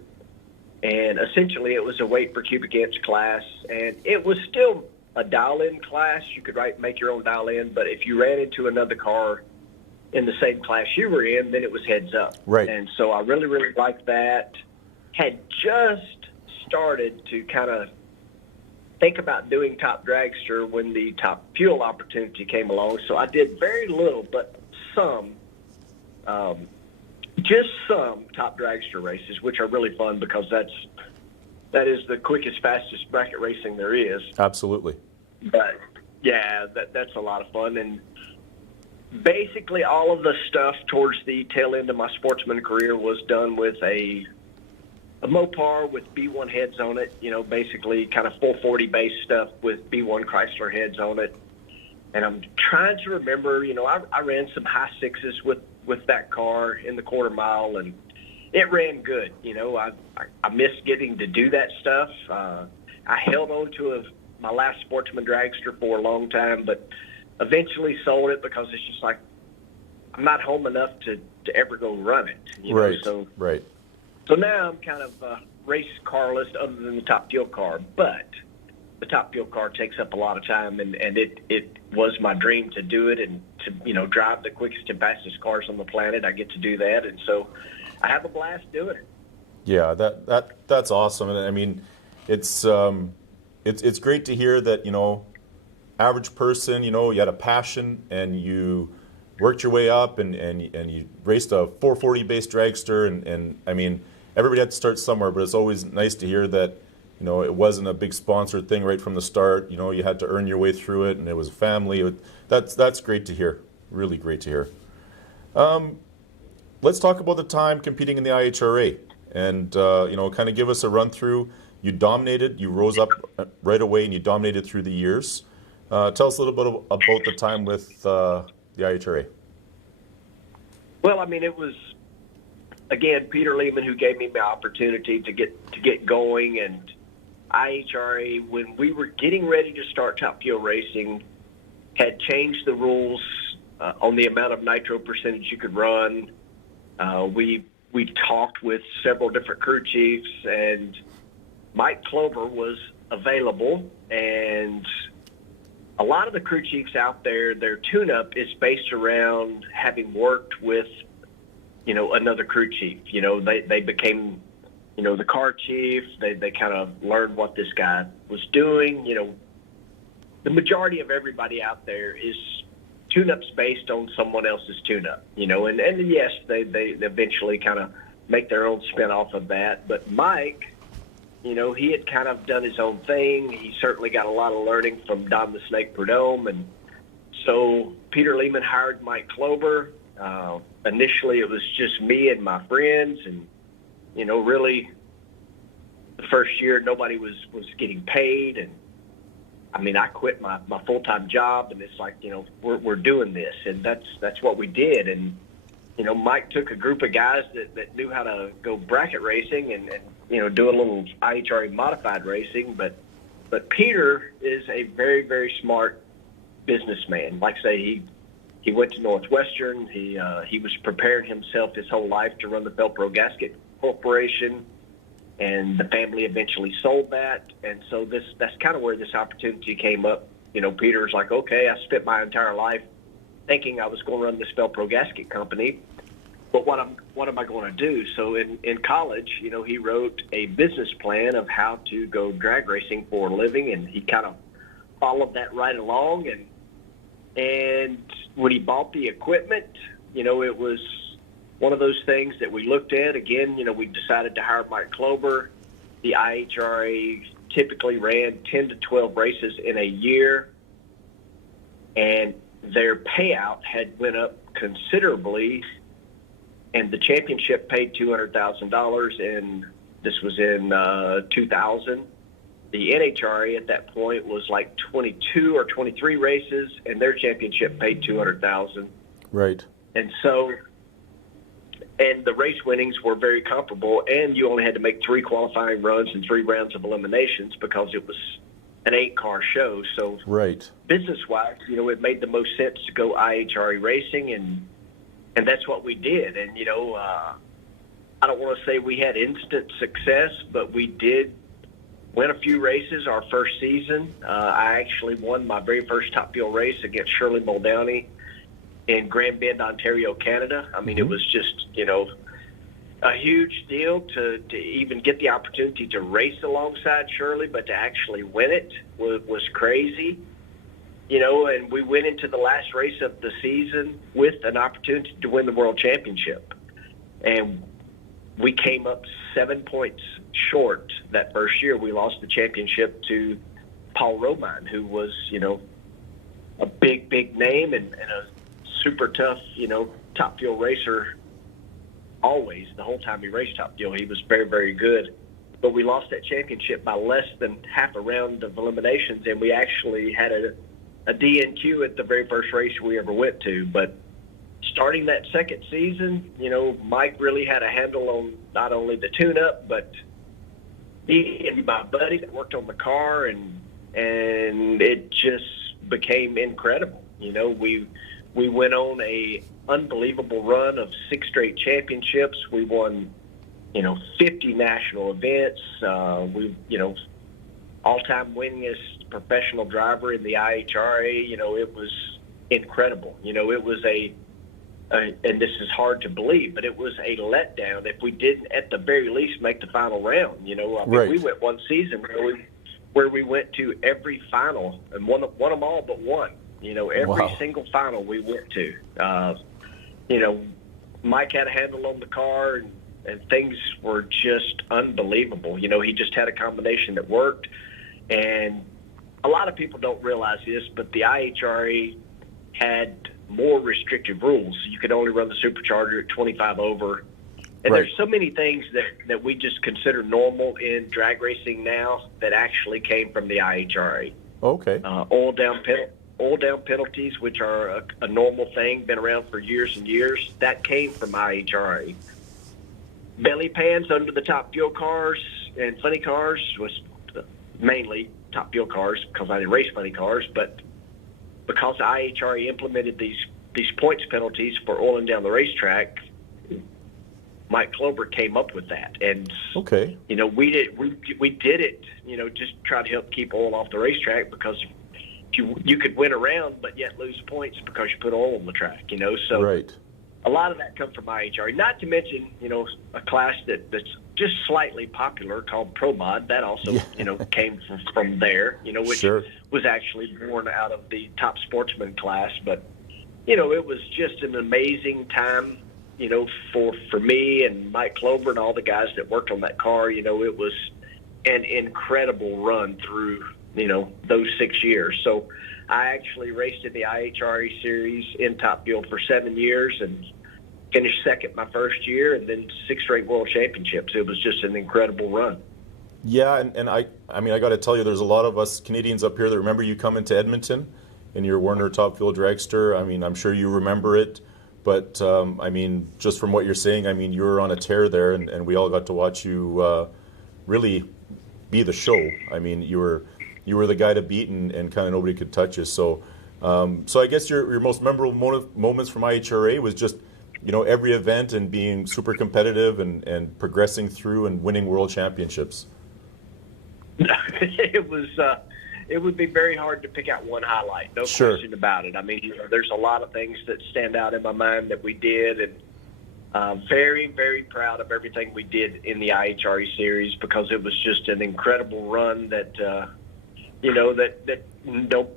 and essentially it was a weight per cubic inch class, and it was still a dial-in class. You could make your own dial-in, but if you ran into another car in the same class you were in, then it was heads up. Right. And so I really, really liked that. Had just started to kind of think about doing Top Dragster when the Top Fuel opportunity came along. So I did very little, but some, just some Top Dragster races, which are really fun because that is the quickest, fastest bracket racing there is. Absolutely. But yeah, that's a lot of fun. And basically all of the stuff towards the tail end of my sportsman career was done with a Mopar with B1 heads on it, basically kind of 440 base stuff with B1 Chrysler heads on it. And I'm trying to remember, I ran some high sixes with that car in the quarter mile, and it ran good. I missed getting to do that stuff. I held on to my last Sportsman dragster for a long time, but eventually sold it because it's just like I'm not home enough to ever go run it. Right. Right. So now I'm kind of race carless other than the Top Fuel car, but the Top Fuel car takes up a lot of time, and it was my dream to do it and to drive the quickest and fastest cars on the planet. I get to do that, and so I have a blast doing it. Yeah, that's awesome, and I mean, it's great to hear that average person, you had a passion and you worked your way up and you raced a 440 base dragster, and I mean, everybody had to start somewhere, but it's always nice to hear that it wasn't a big sponsored thing right from the start. You had to earn your way through it, and it was a family. That's great to hear. Really great to hear. Let's talk about the time competing in the IHRA, and kind of give us a run through. You dominated. You rose up right away, and you dominated through the years. Tell us a little bit about the time with the IHRA. Well, I mean, it was again Peter Lehman who gave me the opportunity to get going, and IHRA, when we were getting ready to start Top Fuel racing, had changed the rules on the amount of nitro percentage you could run. We talked with several different crew chiefs, and Mike Clover was available, and a lot of the crew chiefs out there, their tune-up is based around having worked with, another crew chief. They became, the car chief. They kind of learned what this guy was doing. The majority of everybody out there is tune-ups based on someone else's tune-up, and yes, they eventually kind of make their own spin off of that. But Mike, he had kind of done his own thing. He certainly got a lot of learning from Don the Snake Prudhomme, and so Peter Lehman hired Mike Clover. Initially, it was just me and my friends, and really, the first year nobody was getting paid, and I mean, I quit my full-time job, and it's like, we're doing this, and that's what we did. And Mike took a group of guys that knew how to go bracket racing and do a little IHRA modified racing, but Peter is a very, very smart businessman. Like I say, he went to Northwestern. He was preparing himself his whole life to run the Felpro Gasket Corporation, and the family eventually sold that. And so that's kind of where this opportunity came up. Peter's like, okay, I spent my entire life thinking I was going to run this Felpro Gasket company, but what am I going to do? So in college, he wrote a business plan of how to go drag racing for a living, and he kind of followed that right along. And when he bought the equipment, it was one of those things that we looked at. Again, we decided to hire Mike Clover. The IHRA typically ran 10 to 12 races in a year, and their payout had went up considerably, and the championship paid $200,000, and this was in 2000. The NHRA at that point was like 22 or 23 races, and their championship paid $200,000. Right. And so, and the race winnings were very comparable, and you only had to make 3 qualifying runs and 3 rounds of eliminations because it was an 8-car show. So, right. Business-wise, it made the most sense to go IHRA racing, and that's what we did. And I don't want to say we had instant success, but we did win a few races our first season. I actually won my very first Top Fuel race against Shirley Muldowney in Grand Bend, Ontario, Canada. I mean, It was just, a huge deal to even get the opportunity to race alongside Shirley, but to actually win it was crazy. And we went into the last race of the season with an opportunity to win the World Championship. And we came up 7 points short that first year. We lost the championship to Paul Romine, who was, a big name and a super tough, Top Fuel racer always. The whole time he raced Top Fuel, he was very, very good. But we lost that championship by less than half a round of eliminations, and we actually had a DNQ at the very first race we ever went to. But starting that second season, Mike really had a handle on not only the tune-up, but he and my buddy that worked on the car, and it just became incredible. We went on a unbelievable run of 6 straight championships. We won, 50 national events. All-time winningest professional driver in the IHRA. It was incredible. It was and this is hard to believe, but it was a letdown if we didn't, at the very least, make the final round. Right. We went one season where we went to every final and won them all but one. Every Wow. single final we went to. Mike had a handle on the car, and things were just unbelievable. He just had a combination that worked, and a lot of people don't realize this, but the IHRA had more restrictive rules. You could only run the supercharger at 25 over. And Right. there's so many things that we just consider normal in drag racing now that actually came from the IHRA. Okay. Oil down penalties, which are a normal thing, been around for years and years, that came from IHRA. Belly pans under the top fuel cars and funny cars was mainly top fuel cars because I didn't race funny cars, but because the IHRA implemented these points penalties for oiling down the racetrack, Mike Klober came up with that. And Okay. we did it, just try to help keep oil off the racetrack, because you could win around but yet lose points because you put oil on the track, so Right. a lot of that comes from IHRA. Not to mention, a class that's just slightly popular called Pro Mod. That also, came from there, which Sure. was actually born out of the top sportsman class. But, it was just an amazing time, for me and Mike Klober and all the guys that worked on that car. It was an incredible run through, those 6 years. So I actually raced in the IHRA series in Top Fuel for 7 years and finished second my first year, and then 6 straight world championships. It was just an incredible run. Yeah, and I got to tell you, there's a lot of us Canadians up here that remember you coming to Edmonton in your Werner Top Fuel dragster. I'm sure you remember it, but just from what you're saying, you were on a tear there, and we all got to watch you really be the show. You were the guy to beat, and kind of nobody could touch you. So I guess your most memorable moments from IHRA was just, every event and being super competitive and progressing through and winning world championships. It would be very hard to pick out one highlight. No Sure. question about it. There's a lot of things that stand out in my mind that we did, and very, very proud of everything we did in the IHRA series, because it was just an incredible run that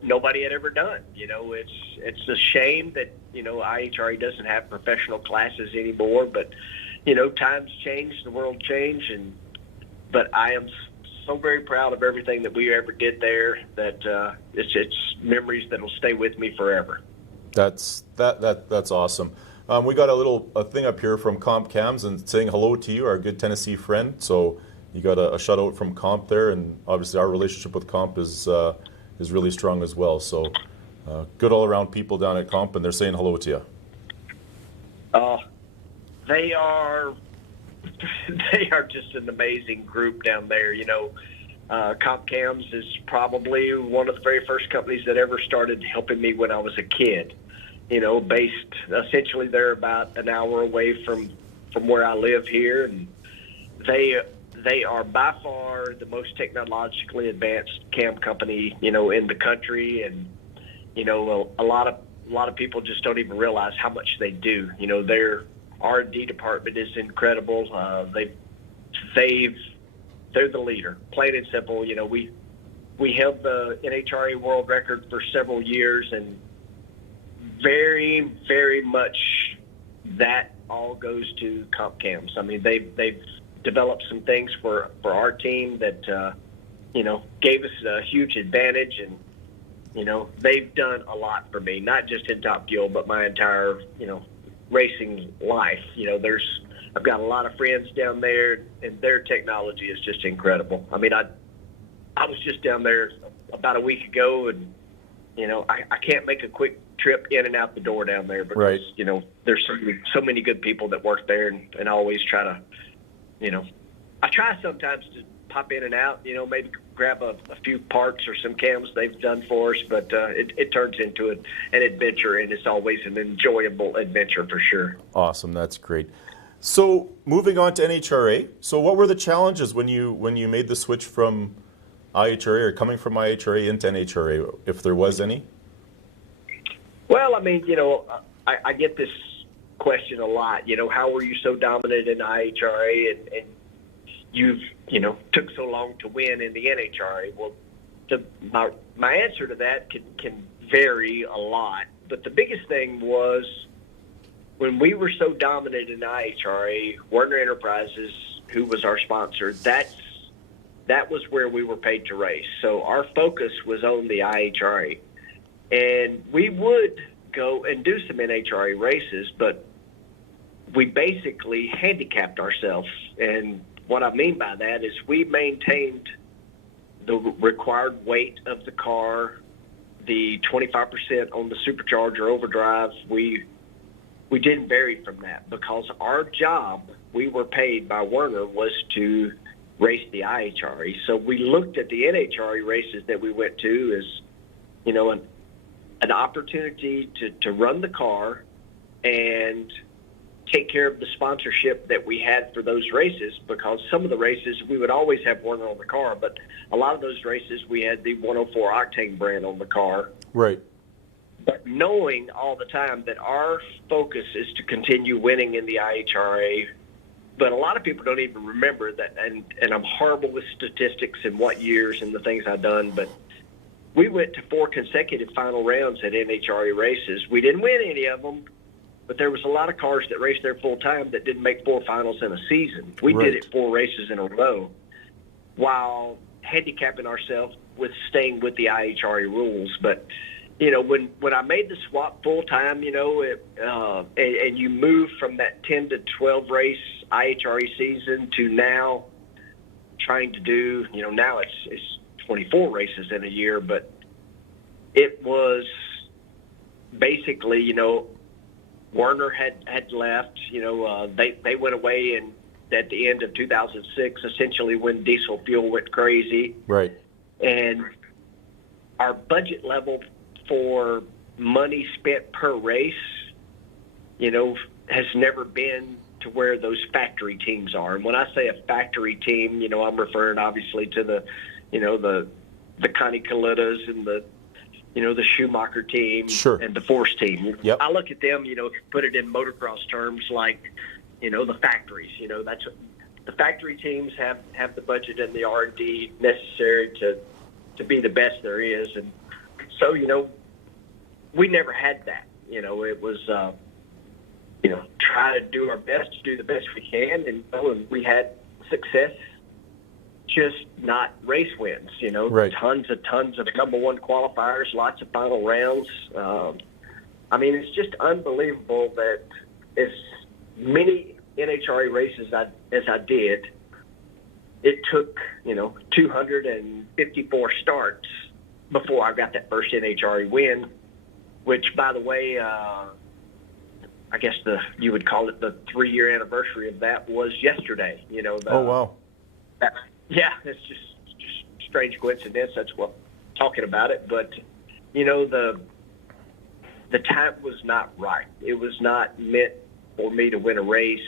nobody had ever done. It's a shame that IHRA doesn't have professional classes anymore, but times change, the world changed, but I am so very proud of everything that we ever did there, that it's memories that'll stay with me forever. That's awesome. We got a thing up here from Comp Cams and saying hello to you, our good Tennessee friend. So you got a shout out from Comp there, and obviously our relationship with Comp is really strong as well. So good all around people down at Comp, and they're saying hello to you. They are just an amazing group down there. Comp Cams is probably one of the very first companies that ever started helping me when I was a kid. Based essentially, they're about an hour away from where I live here, and they are by far the most technologically advanced cam company, in the country. And, a lot of people just don't even realize how much they do. Their R&D department is incredible. They're the leader, plain and simple. We held the NHRA world record for several years, and very, very much that all goes to Comp Cams. They've developed some things for our team that, gave us a huge advantage. And, they've done a lot for me, not just in Top Fuel, but my entire, racing life. I've got a lot of friends down there, and their technology is just incredible. I was just down there about a week ago, and I can't make a quick trip in and out the door down there because, there's so many good people that work there, and I always try to, I try sometimes to pop in and out, maybe grab a few parts or some cams they've done for us, but it turns into an adventure, and it's always an enjoyable adventure for sure. Awesome, that's great. So moving on to NHRA, so what were the challenges when you made the switch from IHRA or coming from IHRA into NHRA, if there was any? Well, I mean, I get this question a lot, how were you so dominant in IHRA and you've, took so long to win in the NHRA? Well, my answer to that can vary a lot, but the biggest thing was when we were so dominant in IHRA, Werner Enterprises, who was our sponsor, that was where we were paid to race. So our focus was on the IHRA. And we would go and do some NHRA races, but we basically handicapped ourselves. And what I mean by that is we maintained the required weight of the car, the 25% on the supercharger overdrive. We didn't vary from that because our job, we were paid by Werner, was to race the IHRA. So we looked at the NHRA races that we went to as, an opportunity to run the car and take care of the sponsorship that we had for those races, because some of the races we would always have Werner on the car, but a lot of those races we had the 104 octane brand on the car. Right. But knowing all the time that our focus is to continue winning in the IHRA, but a lot of people don't even remember that, and I'm horrible with statistics and what years and the things I've done, but we went to 4 consecutive final rounds at NHRA races. We didn't win any of them, but there was a lot of cars that raced there full time that didn't make 4 finals in a season. We did it 4 races in a row while handicapping ourselves with staying with the IHRA rules. But, when I made the swap full time, and you move from that 10 to 12 race IHRA season to now trying to do, now it's 24 races in a year, but it was basically, Werner had left, they went away at the end of 2006, essentially when diesel fuel went crazy. Right. And our budget level for money spent per race, has never been to where those factory teams are. And when I say a factory team, I'm referring obviously to the Connie Collettas and the Schumacher team, sure, and the Force team. Yep. I look at them, put it in motocross terms, like, the factories. That's what the factory teams have the budget and the R&D necessary to be the best there is. And so, we never had that. It was, try to do our best to do the best we can, and we had success, just not race wins. Right. Tons of number one qualifiers, lots of final rounds. I mean, it's just unbelievable that as many NHRA races as I did, it took 254 starts before I got that first NHRA win, which, by the way, I guess you would call it the 3-year anniversary of that was yesterday. Oh, wow. Yeah, it's just strange coincidence. That's what I'm talking about it. But, the time was not right. It was not meant for me to win a race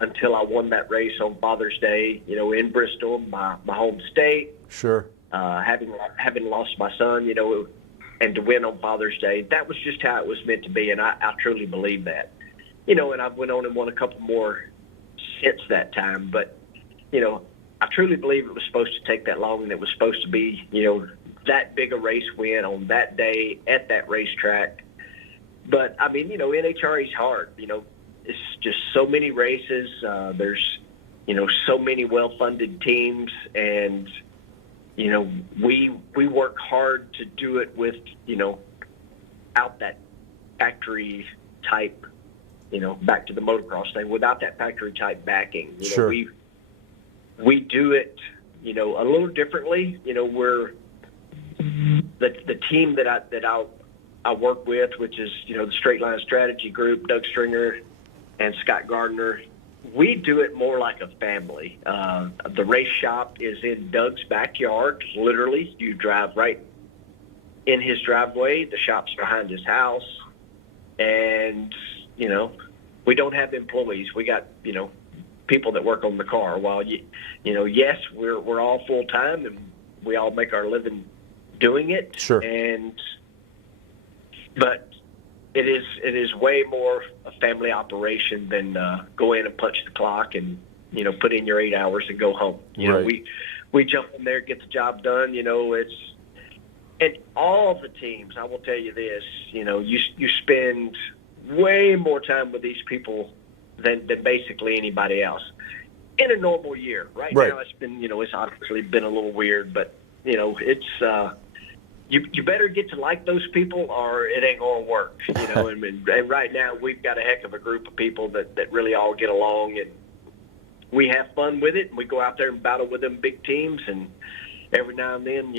until I won that race on Father's Day, in Bristol, my home state. Sure. Having lost my son, and to win on Father's Day, that was just how it was meant to be, and I truly believe that. And I went on and won a couple more since that time, but, I truly believe it was supposed to take that long, and it was supposed to be, that big a race win on that day at that racetrack. But, I mean, NHRA is hard. It's just so many races. There's, so many well-funded teams, and, we work hard to do it with, out that factory type, back to the motocross thing, without that factory type backing. Sure. We do it, a little differently. We're the team that I work with, which is, the Straight Line Strategy Group, Doug Stringer and Scott Gardner, we do it more like a family. The race shop is in Doug's backyard. Literally, you drive right in his driveway. The shop's behind his house. And, we don't have employees. We got, people that work on the car. While, yes, we're all full-time and we all make our living doing it. Sure. But it is way more a family operation than go in and punch the clock and put in your 8 hours and go home. Right. We jump in there, get the job done. And all the teams, I will tell you this, you spend way more time with these people than basically anybody else in a normal year. Right now it's been it's obviously been a little weird, but it's. You better get to like those people or it ain't going to work, and right now we've got a heck of a group of people that really all get along, and we have fun with it, and we go out there and battle with them big teams, and every now and then,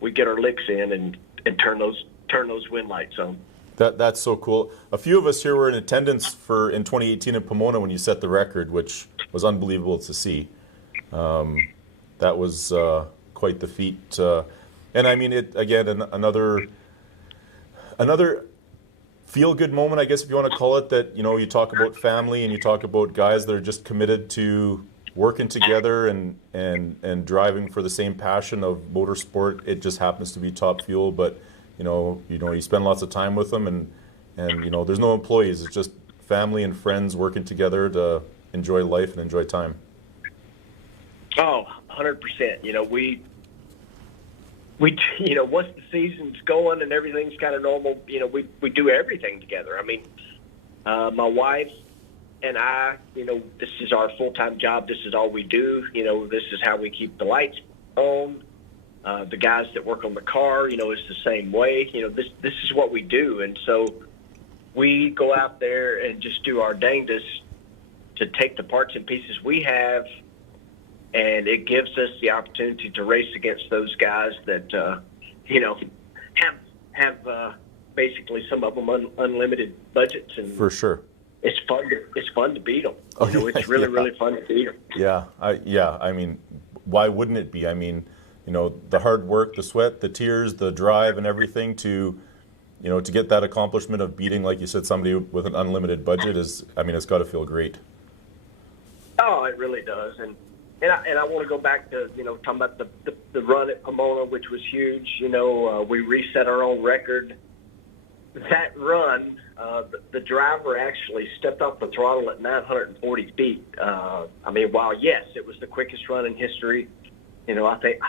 we get our licks in and turn those wind lights on. That's so cool. A few of us here were in attendance in 2018 in Pomona when you set the record, which was unbelievable to see. That was quite the feat. And I mean, it again, another feel-good moment, I guess, if you want to call it, that, you talk about family and you talk about guys that are just committed to working together and driving for the same passion of motorsport. It just happens to be Top Fuel, but, you spend lots of time with them and there's no employees. It's just family and friends working together to enjoy life and enjoy time. Oh, 100%. We once the season's going and everything's kind of normal, we do everything together. I mean, my wife and I, this is our full-time job. This is all we do. This is how we keep the lights on. The guys that work on the car, it's the same way. This is what we do. And so we go out there and just do our dangest to take the parts and pieces we have, and it gives us the opportunity to race against those guys that, have basically some of them unlimited budgets, and for sure, it's fun to beat them. It's really fun to beat them. Yeah, I mean, why wouldn't it be? I mean, the hard work, the sweat, the tears, the drive, and everything to get that accomplishment of beating, like you said, somebody with an unlimited budget it's got to feel great. Oh, it really does, and I want to go back to, talking about the run at Pomona, which was huge. We reset our own record. That run, the driver actually stepped off the throttle at 940 feet. While, yes, it was the quickest run in history, I think,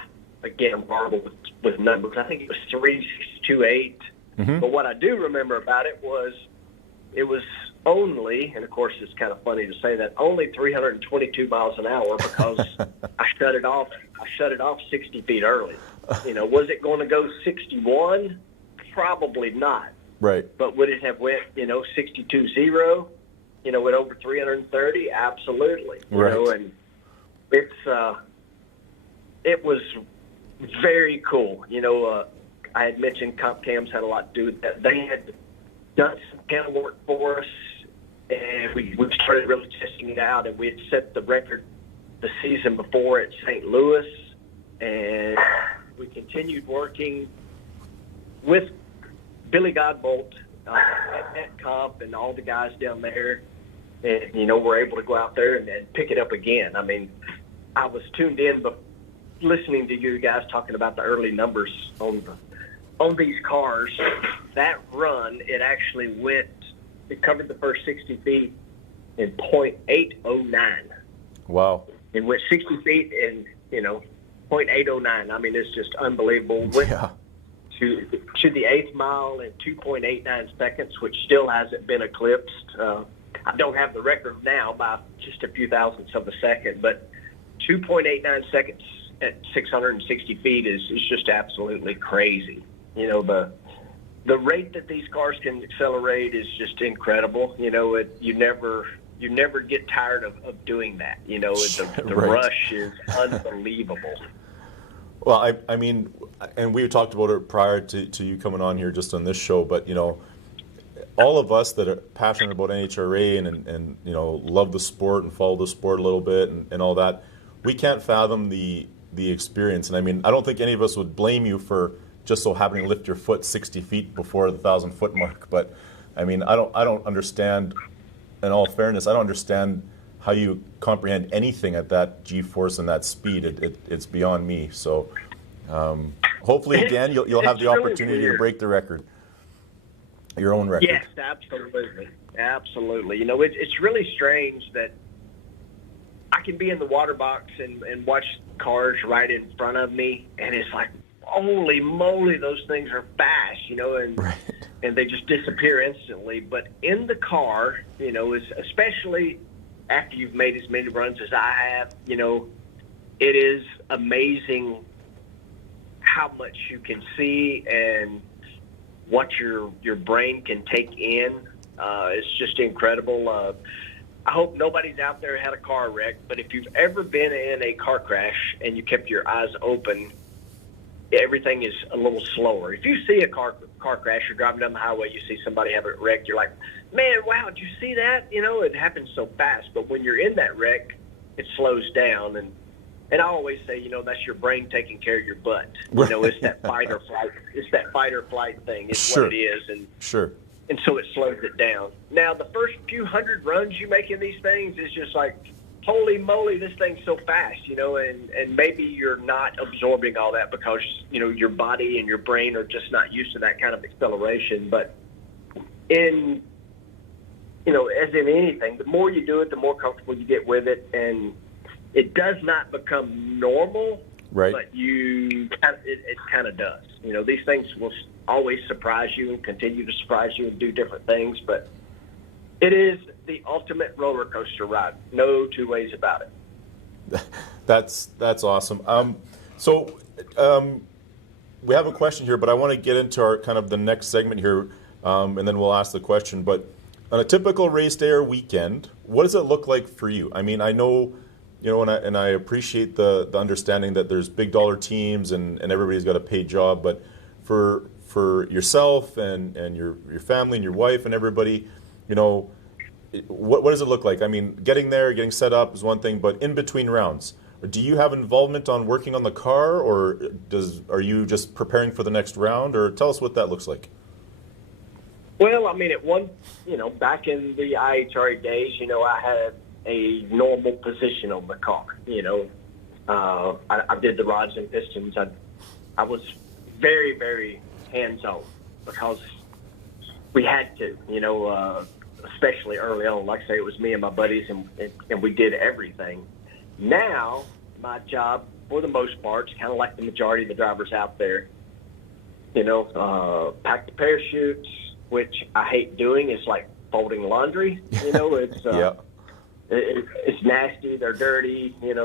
again, I'm horrible with numbers. I think it was 3.28. Mm-hmm. But what I do remember about it was only, and of course it's kind of funny to say that, only 322 miles an hour because I shut it off 60 feet early. Was it going to go 61? Probably not. Right. But would it have went, 62.0, with over 330? Absolutely. Right. And it was very cool. I had mentioned comp cams had a lot to do with that. They had done some cam work for us, and we started really testing it out, and we had set the record the season before at St. Louis, and we continued working with Billy Godbolt at comp and all the guys down there, and we're able to go out there and pick it up again. I mean, I was tuned in listening to you guys talking about the early numbers on these cars. That run, it covered the first 60 feet in 0.809. Wow. It went 60 feet in, 0.809. I mean, it's just unbelievable. Yeah. To the 8th mile in 2.89 seconds, which still hasn't been eclipsed. I don't have the record now by just a few thousandths of a second, but 2.89 seconds at 660 feet is just absolutely crazy. The rate that these cars can accelerate is just incredible. You never get tired of doing that. The Right. rush is unbelievable. Well, I mean, and we talked about it prior to you coming on here just on this show, but, all of us that are passionate about NHRA and love the sport and follow the sport a little bit and all that, we can't fathom the experience. And I mean, I don't think any of us would blame you for just so happening to lift your foot 60 feet before the 1,000-foot mark. But I mean, I don't understand, in all fairness, I don't understand how you comprehend anything at that G-force and that speed. It's beyond me. So hopefully, again, you'll have the opportunity to break the record. Your own record. Yes, absolutely. Absolutely. It's really strange that I can be in the water box and watch cars right in front of me, and it's like, holy moly, those things are fast, Right. and they just disappear instantly. But in the car, especially after you've made as many runs as I have, it is amazing how much you can see and what your brain can take in. It's just incredible. I hope nobody's out there had a car wreck, but if you've ever been in a car crash and you kept your eyes open, everything is a little slower. If you see a car crash, you're driving down the highway, you see somebody have it wrecked, you're like, man, wow, did you see that? It happens so fast. But when you're in that wreck, it slows down. And I always say, that's your brain taking care of your butt. It's that fight or flight. It's that fight or flight thing. It's Sure. what it is. And Sure. And so it slows it down. Now, the first few hundred runs you make in these things is just like, holy moly, this thing's so fast, and maybe you're not absorbing all that because, your body and your brain are just not used to that kind of acceleration. But as in anything, the more you do it, the more comfortable you get with it, and it does not become normal, Right. but it kind of does. These things will always surprise you and continue to surprise you and do different things, but it is the ultimate roller coaster ride. No two ways about it. That's awesome. So we have a question here, but I want to get into our kind of the next segment here, and then we'll ask the question. But on a typical race day or weekend, what does it look like for you? I mean, I know, and I appreciate the understanding that there's big dollar teams and everybody's got a paid job, but for yourself and your family and your wife and everybody, what does it look like? I mean, getting there, getting set up is one thing, but in between rounds, do you have involvement on working on the car, or are you just preparing for the next round, or tell us what that looks like? Well, I mean, back in the IHRA days, I had a normal position on the car. I did the rods and pistons. I was very, very hands-on because we had to, especially early on. Like I say, it was me and my buddies, and we did everything. Now, my job, for the most part, is kind of like the majority of the drivers out there. Pack the parachutes, which I hate doing. It's like folding laundry. It's Yeah. It's nasty. They're dirty. And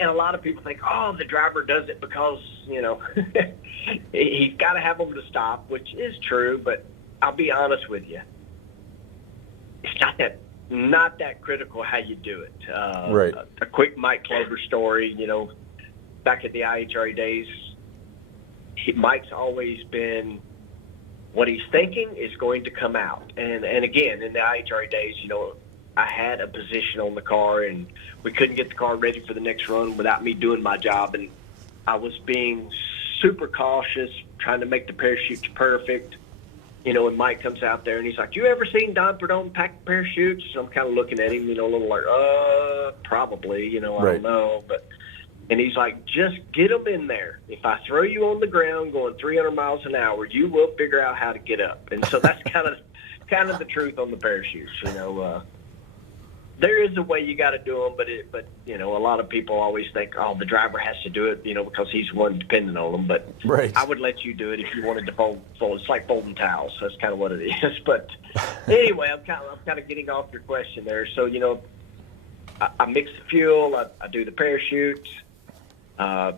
a lot of people think, oh, the driver does it because he's got to have them to stop, which is true. But I'll be honest with you, it's not that critical how you do it. Right. A quick Mike Clover story. Back at the IHRA days, Mike's always been, what he's thinking is going to come out. And again, in the IHRA days, I had a position on the car, and we couldn't get the car ready for the next run without me doing my job. And I was being super cautious, trying to make the parachutes perfect. And Mike comes out there, and he's like, you ever seen Don Perdone pack parachutes? So I'm kind of looking at him, a little like, probably, I don't know. And he's like, just get them in there. If I throw you on the ground going 300 miles an hour, you will figure out how to get up. And so that's kind of the truth on the parachutes. There is a way you got to do them, but a lot of people always think, oh, the driver has to do it, because he's the one depending on them. But Right. I would let you do it if you wanted to fold. It's like folding towels. That's kind of what it is. But anyway, I'm kind of getting off your question there. So I mix the fuel. I do the parachutes. A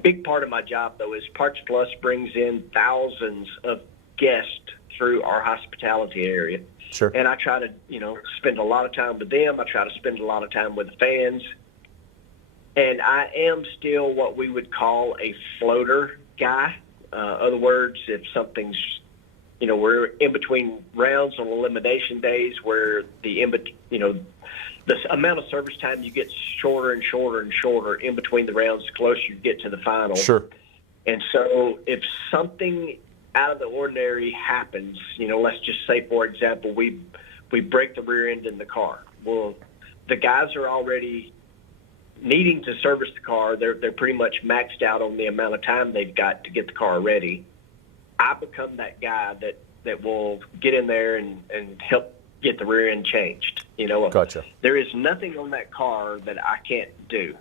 big part of my job, though, is Parts Plus brings in thousands of guests through our hospitality area. Sure. And I try to, spend a lot of time with them. I try to spend a lot of time with the fans. And I am still what we would call a floater guy. Other words, if something's, we're in between rounds on elimination days where the amount of service time you get shorter and shorter and shorter in between the rounds the closer you get to the final. Sure. And so if something out of the ordinary happens, let's just say, for example, we break the rear end in the car. Well, the guys are already needing to service the car. They're pretty much maxed out on the amount of time they've got to get the car ready. I become that guy that will get in there and help get the rear end changed. Gotcha. There is nothing on that car that I can't do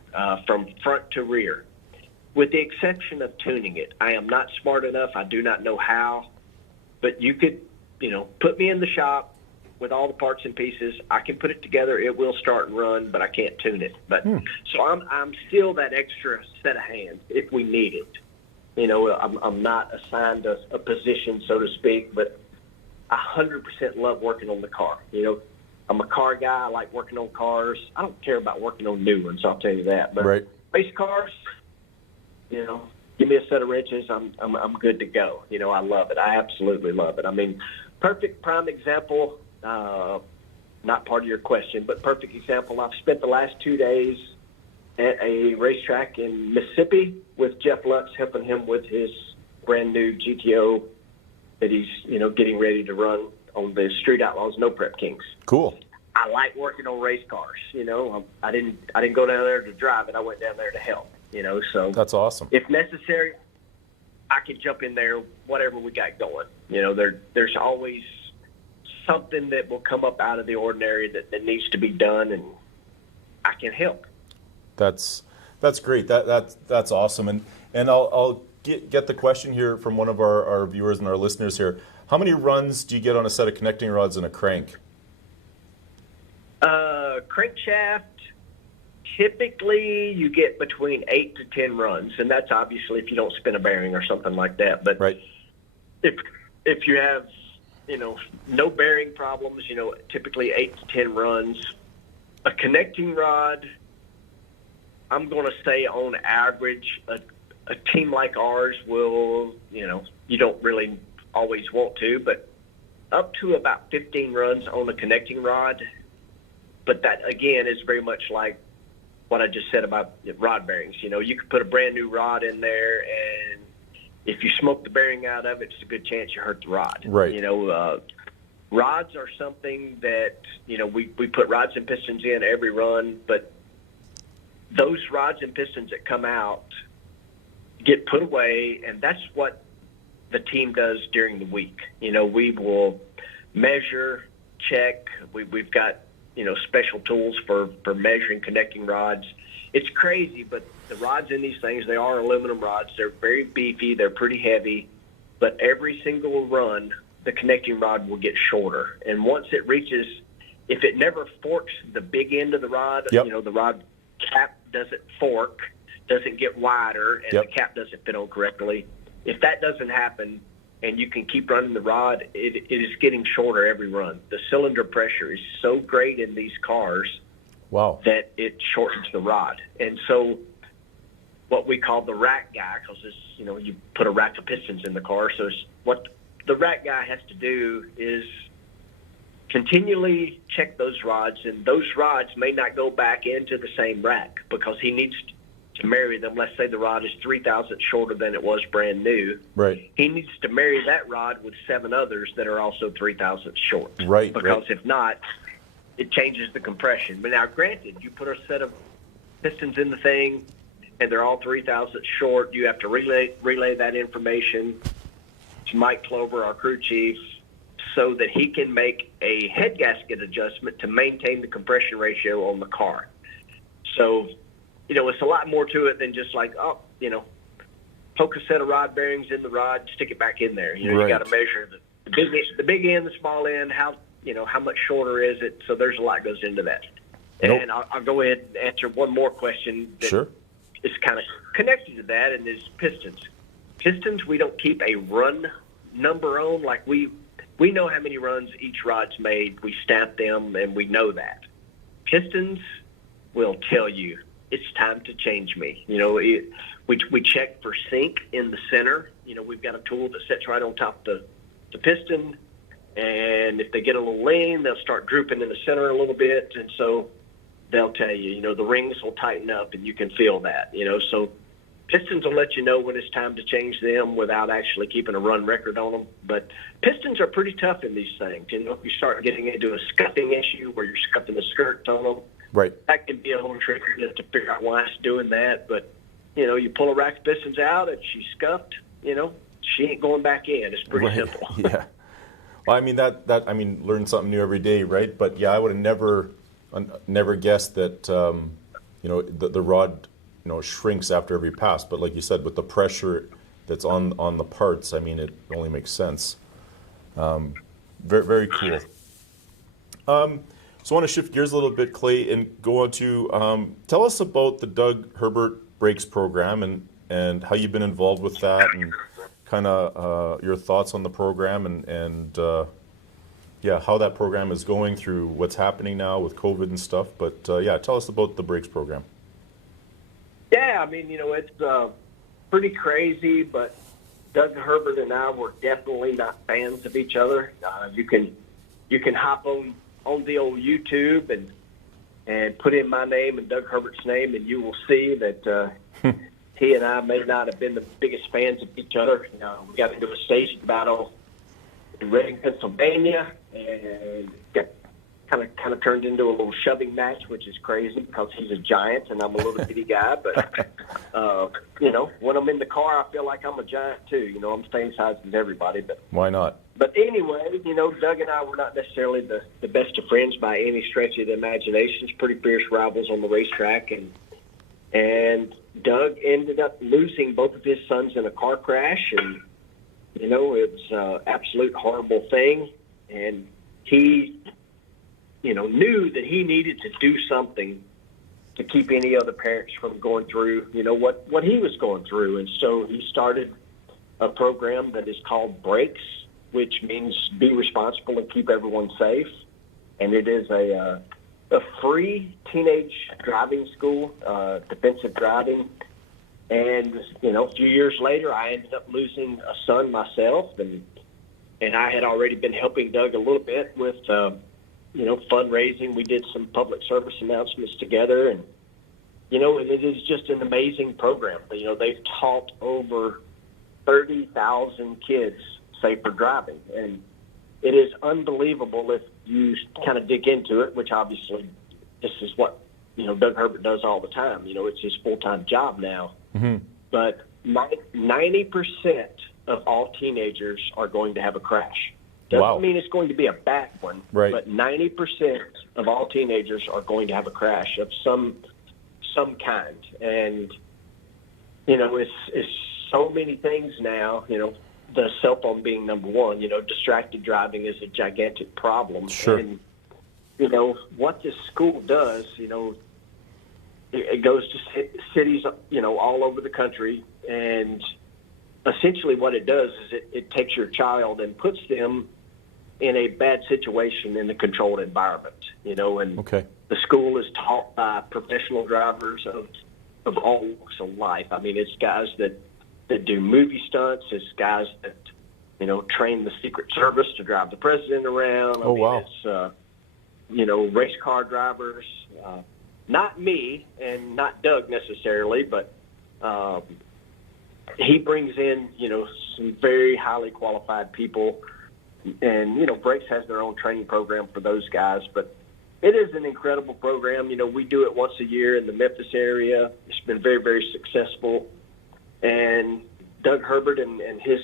from front to rear, with the exception of tuning it. I am not smart enough. I do not know how, but you could, put me in the shop with all the parts and pieces. I can put it together. It will start and run, but I can't tune it. But so I'm still that extra set of hands if we need it. I'm not assigned a position, so to speak, but I 100% love working on the car. I'm a car guy. I like working on cars. I don't care about working on new ones, I'll tell you that. But race cars, give me a set of wrenches, I'm good to go. I love it. I absolutely love it. I mean, perfect prime example, not part of your question, but perfect example. I've spent the last 2 days at a racetrack in Mississippi with Jeff Lutz, helping him with his brand new GTO that he's, getting ready to run on the Street Outlaws No Prep Kings. Cool. I like working on race cars. I didn't go down there to drive it. I went down there to help. So that's awesome. If necessary, I could jump in there, whatever we got going. There's always something that will come up out of the ordinary that needs to be done, and I can help. That's great. That's awesome. And I'll get the question here from one of our viewers and our listeners here. How many runs do you get on a set of connecting rods and a crank? Crankshaft, typically you get between 8 to 10 runs, and that's obviously if you don't spin a bearing or something like that. But if you have, no bearing problems, typically 8 to 10 runs. A connecting rod, I'm going to say on average, a team like ours will, you don't really always want to, but up to about 15 runs on a connecting rod. But that, again, is very much like what I just said about rod bearings. You could put a brand new rod in there, and if you smoke the bearing out of it, it's a good chance you hurt the rod. Right. Rods are something that, we put rods and pistons in every run, but those rods and pistons that come out get put away, and that's what the team does during the week. We will measure, check. We've got, special tools for measuring connecting rods. It's crazy, but the rods in these things, they are aluminum rods. They're very beefy. They're pretty heavy. But every single run, the connecting rod will get shorter. And once it reaches, if it never forks the big end of the rod, the rod cap doesn't fork, doesn't get wider, and the cap doesn't fit on correctly. If that doesn't happen and you can keep running the rod, it is getting shorter every run. The cylinder pressure is so great in these cars that it shortens the rod. And so what we call the rack guy, because you put a rack of pistons in the car, so what the rack guy has to do is continually check those rods, and those rods may not go back into the same rack because he needs to marry them. Let's say the rod is 3 thousandths shorter than it was brand new. Right. He needs to marry that rod with 7 others that are also 3 thousandths short. Right. Because if not, it changes the compression. But now, granted, you put a set of pistons in the thing, and they're all 3 thousandths short. You have to relay that information to Mike Clover, our crew chief, so that he can make a head gasket adjustment to maintain the compression ratio on the car. So, it's a lot more to it than just like, poke a set of rod bearings in the rod, stick it back in there. You got to measure the big end, the small end, how much shorter is it? So there's a lot goes into that. And I'll go ahead and answer one more question that is kind of connected to that, and is pistons. Pistons, we don't keep a run number on. Like we know how many runs each rod's made. We stamp them, and we know that. Pistons will tell you it's time to change me. We check for sink in the center. We've got a tool that sits right on top of the piston, and if they get a little lean, they'll start drooping in the center a little bit, and so they'll tell you, the rings will tighten up, and you can feel that, so pistons will let you know when it's time to change them without actually keeping a run record on them. But pistons are pretty tough in these things. If you start getting into a scuffing issue where you're scuffing the skirts on them, Right. that can be a little tricky to figure out why it's doing that. But, you pull a rack of pistons out and she's scuffed, she ain't going back in. It's pretty simple. Yeah. Well, I mean, learn something new every day, right? But, yeah, I would have never guessed that, the rod, shrinks after every pass. But like you said, with the pressure that's on the parts, I mean, it only makes sense. Very, very cool. So I want to shift gears a little bit, Clay, and go on to tell us about the Doug Herbert Brakes program and how you've been involved with that, and kind of your thoughts on the program and how that program is going through what's happening now with COVID and stuff. But tell us about the Brakes program. Yeah, I mean, it's pretty crazy, but Doug Herbert and I were definitely not fans of each other. You can hop on the old YouTube and put in my name and Doug Herbert's name, and you will see that he and I may not have been the biggest fans of each other. We got into a station battle in Reading, Pennsylvania, and kind of turned into a little shoving match, which is crazy because he's a giant and I'm a little bitty guy. But when I'm in the car, I feel like I'm a giant too. I'm the same size as everybody. But why not? But anyway, Doug and I were not necessarily the best of friends by any stretch of the imagination. Pretty fierce rivals on the racetrack, and Doug ended up losing both of his sons in a car crash, and it was an absolute horrible thing. And he knew that he needed to do something to keep any other parents from going through, what he was going through. And so he started a program that is called Brakes, which means be responsible and keep everyone safe. And it is a free teenage driving school, defensive driving. And, a few years later, I ended up losing a son myself. And I had already been helping Doug a little bit with, fundraising. We did some public service announcements together, and it is just an amazing program. They've taught over 30,000 kids safer driving, and it is unbelievable if you kind of dig into it, which obviously this is what Doug Herbert does all the time. It's his full-time job now. Mm-hmm. But 90% of all teenagers are going to have a crash. Doesn't mean it's going to be a bad one, right. But 90% of all teenagers are going to have a crash of some kind. And, it's so many things now, the cell phone being number one, distracted driving is a gigantic problem. Sure. And, what this school does, it goes to cities, all over the country, and essentially what it does is it takes your child and puts them in a bad situation in a controlled environment, and okay. The school is taught by professional drivers of all walks of life. I mean, it's guys that do movie stunts. It's guys that, train the Secret Service to drive the president around. Wow. It's, race car drivers. Not me and not Doug necessarily, but he brings in, some very highly qualified people. And, Brakes has their own training program for those guys. But it is an incredible program. We do it once a year in the Memphis area. It's been very, very successful. And Doug Herbert and his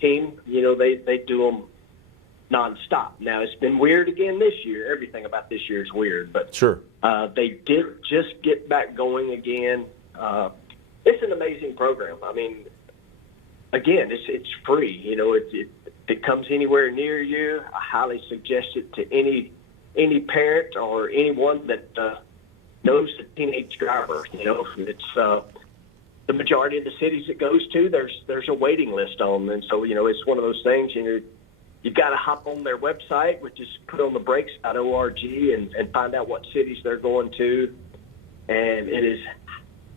team, they do them nonstop. Now, it's been weird again this year. Everything about this year is weird. But sure. They did just get back going again. It's an amazing program. I mean, again, it's free. If it comes anywhere near you, I highly suggest it to any parent or anyone that knows a teenage driver. It's the majority of the cities it goes to. There's a waiting list on them, and so it's one of those things. You've got to hop on their website, which is put on the brakes.org, and find out what cities they're going to. and it is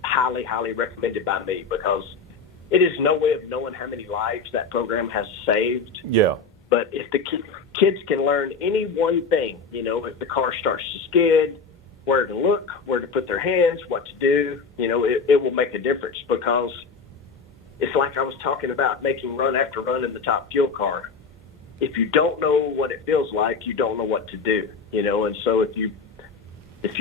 highly, highly recommended by me because it is no way of knowing how many lives that program has saved. Yeah. But if the kids can learn any one thing, if the car starts to skid, where to look, where to put their hands, what to do, it will make a difference because it's like I was talking about making run after run in the top fuel car. If you don't know what it feels like, you don't know what to do, and so if you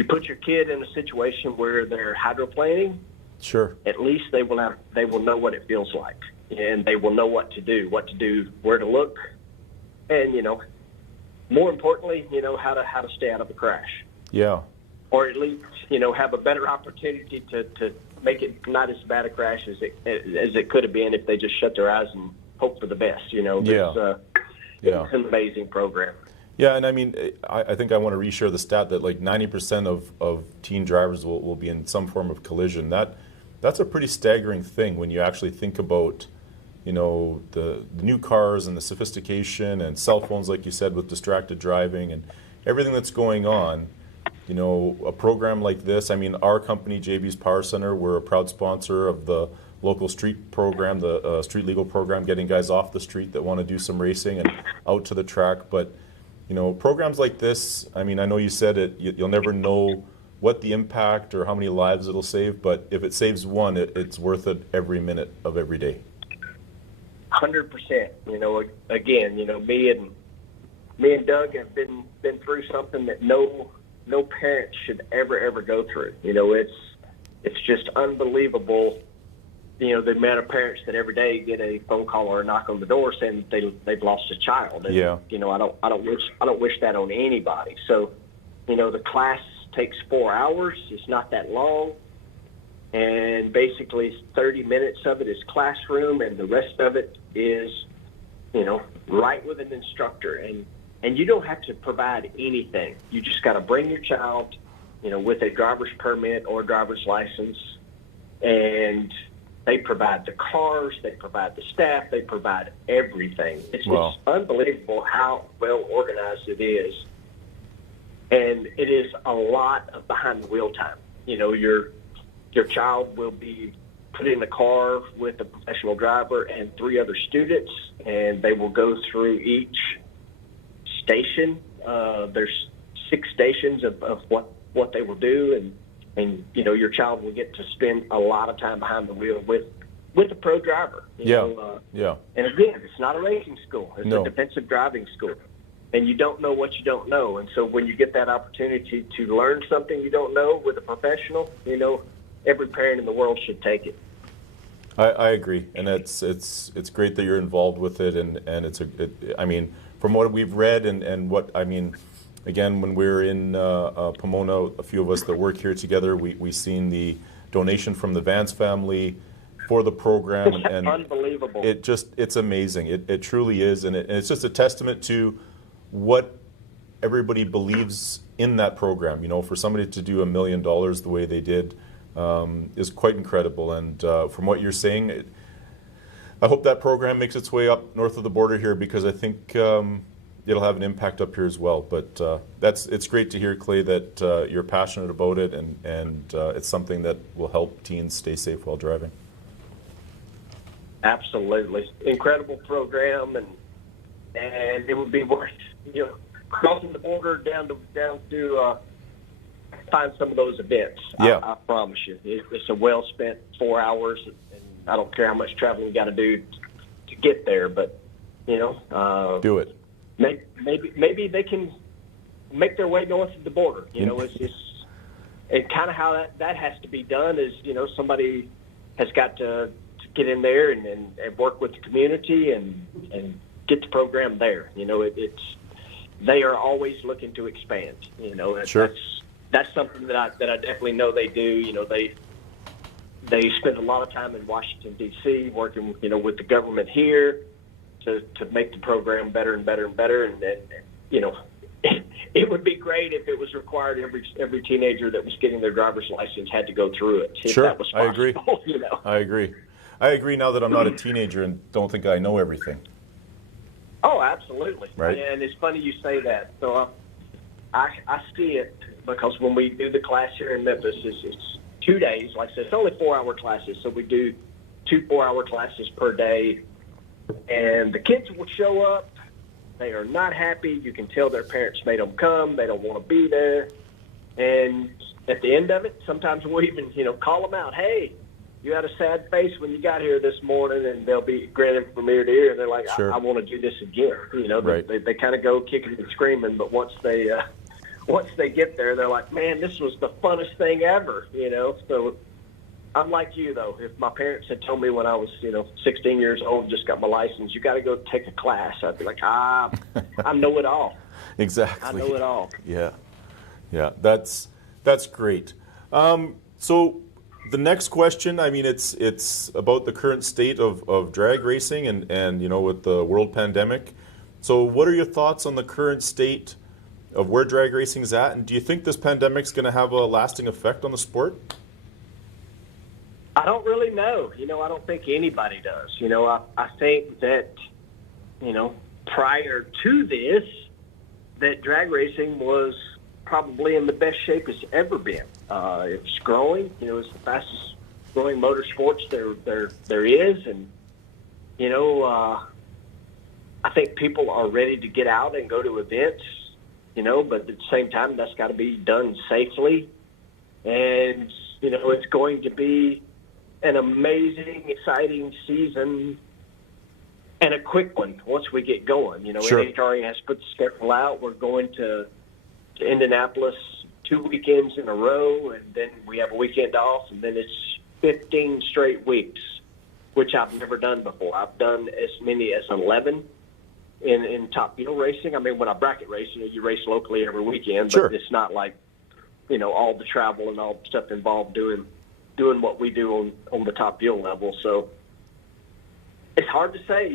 put your kid in a situation where they're hydroplaning, sure, at least they will know what it feels like, and they will know what to do, where to look, and more importantly, how to stay out of a crash. Yeah. Or at least have a better opportunity to make it not as bad a crash as it could have been if they just shut their eyes and hope for the best. It's an amazing program. Yeah, and I mean, I think I want to reshare the stat that like 90% of teen drivers will be in some form of collision. That's a pretty staggering thing when you actually think about, the new cars and the sophistication and cell phones, like you said, with distracted driving and everything that's going on. A program like this, I mean, our company, JBs Power Center, we're a proud sponsor of the local street program, the street legal program, getting guys off the street that want to do some racing and out to the track. But, programs like this, I mean, I know you said it, you'll never know what the impact or how many lives it'll save, but if it saves one, it's worth it every minute of every day. 100%. Again, me and Doug have been through something that no parent should ever go through. It's just unbelievable. The amount of parents that every day get a phone call or a knock on the door saying they've lost a child. And, yeah. I don't wish that on anybody. So, the class takes 4 hours. It's not that long, and basically 30 minutes of it is classroom, and the rest of it is, right with an instructor. And you don't have to provide anything. You just got to bring your child, with a driver's permit or driver's license, and they provide the cars, they provide the staff, they provide everything. It's unbelievable how well organized it is. And it is a lot of behind the wheel time. Your child will be put in the car with a professional driver and 3 other students, and they will go through each station. There's 6 stations of what they will do, and your child will get to spend a lot of time behind the wheel with a pro driver. Yeah. And again, it's not a racing school; it's No. a defensive driving school, and you don't know what you don't know. And so when you get that opportunity to learn something you don't know with a professional, every parent in the world should take it. I agree, and it's great that you're involved with it, and I mean, from what we've read and what I mean, again, when we were in Pomona, a few of us that work here together, we seen the donation from the Vance family for the program, and unbelievable. It's amazing. It truly is, and it's just a testament to what everybody believes in that program. For somebody to do $1 million the way they did is quite incredible. And from what you're saying, I hope that program makes its way up north of the border here, because I think it'll have an impact up here as well. But it's great to hear, Clay, that you're passionate about it, and it's something that will help teens stay safe while driving. Absolutely. Incredible program, and it would be worth, crossing the border down to find some of those events. Yeah. I promise you. It's a well-spent 4 hours, and I don't care how much traveling you got to do to get there, but, do it. Maybe they can make their way north of the border. It's kind of how that has to be done is, somebody has got to get in there and work with the community and get the program there. They are always looking to expand. Sure. That's something that I definitely know they do. They spend a lot of time in Washington, D.C., working, with the government here to make the program better and better and better. And it would be great if it was required every teenager that was getting their driver's license had to go through it. If Sure, that was possible, I agree. I agree now that I'm not a teenager and don't think I know everything. Oh, absolutely. Right. And it's funny you say that. So I see it because when we do the class here in Memphis, it's 2 days. Like I said, it's only 4-hour classes, so we do 2 4-hour classes per day. And the kids will show up. They are not happy. You can tell their parents made them come. They don't want to be there. And at the end of it, sometimes we'll even, call them out. Hey, you had a sad face when you got here this morning, and they'll be grinning from ear to ear. And they're like, Sure. I want to do this again. Right. They kind of go kicking and screaming, but once they get there, they're like, man, this was the funnest thing ever. So I'm like you, though. If my parents had told me when I was, 16 years old, just got my license, you got to go take a class, I'd be like, I know it all. Exactly. I know it all. Yeah, that's great. So the next question, I mean, it's about the current state of drag racing and with the world pandemic. So what are your thoughts on the current state of where drag racing is at, and do you think this pandemic's going to have a lasting effect on the sport? I don't really know. I don't think anybody does. I think that, prior to this, that drag racing was probably in the best shape it's ever been. It's growing. It's the fastest growing motorsports there is, and I think people are ready to get out and go to events. But at the same time, that's got to be done safely, and it's going to be an amazing, exciting season and a quick one once we get going. Sure. NHRA has put the schedule out. We're going to Indianapolis 2 weekends in a row, and then we have a weekend off, and then it's 15 straight weeks, which I've never done before. I've done as many as 11 in top fuel racing. I mean, when I bracket race, you race locally every weekend, Sure. but it's not like, all the travel and all the stuff involved doing what we do on the top fuel level. So it's hard to say,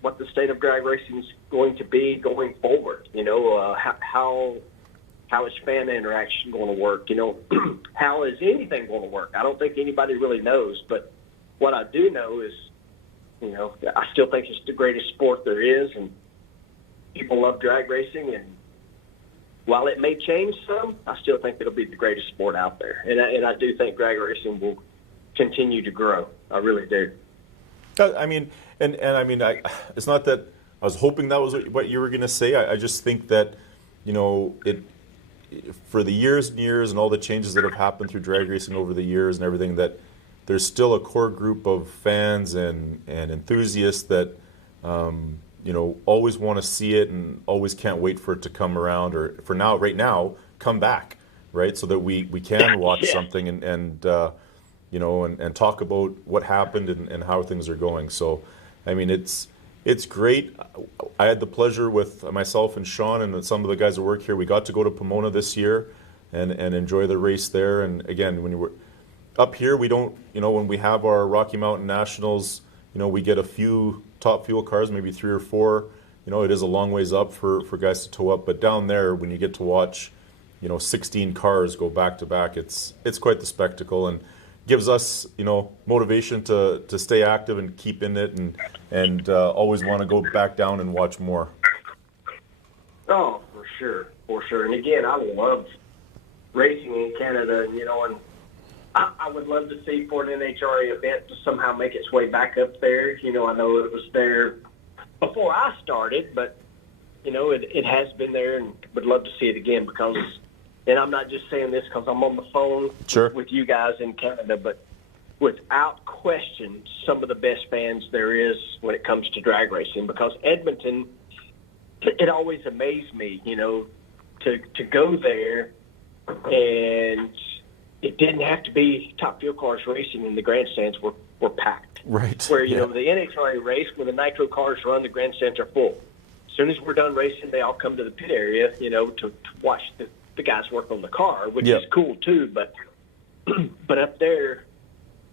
what the state of drag racing is going to be going forward. How is fan interaction going to work? How is anything going to work? I don't think anybody really knows. But what I do know is, I still think it's the greatest sport there is, and people love drag racing. And while it may change some, I still think it'll be the greatest sport out there. And I do think drag racing will continue to grow. I really do. I mean, it's not that I was hoping that was what you were going to say. I just think that, for the years and years and all the changes that have happened through drag racing over the years and everything, that there's still a core group of fans and enthusiasts that, always want to see it and always can't wait for it to come around, or right now, come back, right? So that we can watch something and talk about what happened and how things are going. So, I mean, it's great. I had the pleasure with myself and Sean and some of the guys that work here. We got to go to Pomona this year and enjoy the race there. And again, when you were up here, we don't, when we have our Rocky Mountain Nationals, we get a few top fuel cars, maybe 3 or 4. It is a long ways up for guys to tow up. But down there, when you get to watch, 16 cars go back to back, it's quite the spectacle, and gives us, motivation to stay active and keep in it, and always want to go back down and watch more. Oh, for sure. And again, I love racing in Canada, and I would love to see for an NHRA event to somehow make its way back up there. I know it was there before I started, but it has been there, and would love to see it again because. And I'm not just saying this because I'm on the phone with you guys in Canada, but without question, some of the best fans there is when it comes to drag racing. Because Edmonton, it always amazed me, to go there, and it didn't have to be top fuel cars racing, and the grandstands were packed. Right. Where, the NHRA race, when the nitro cars run, the grandstands are full. As soon as we're done racing, they all come to the pit area, to watch the guys work on the car, which is cool too. But up there,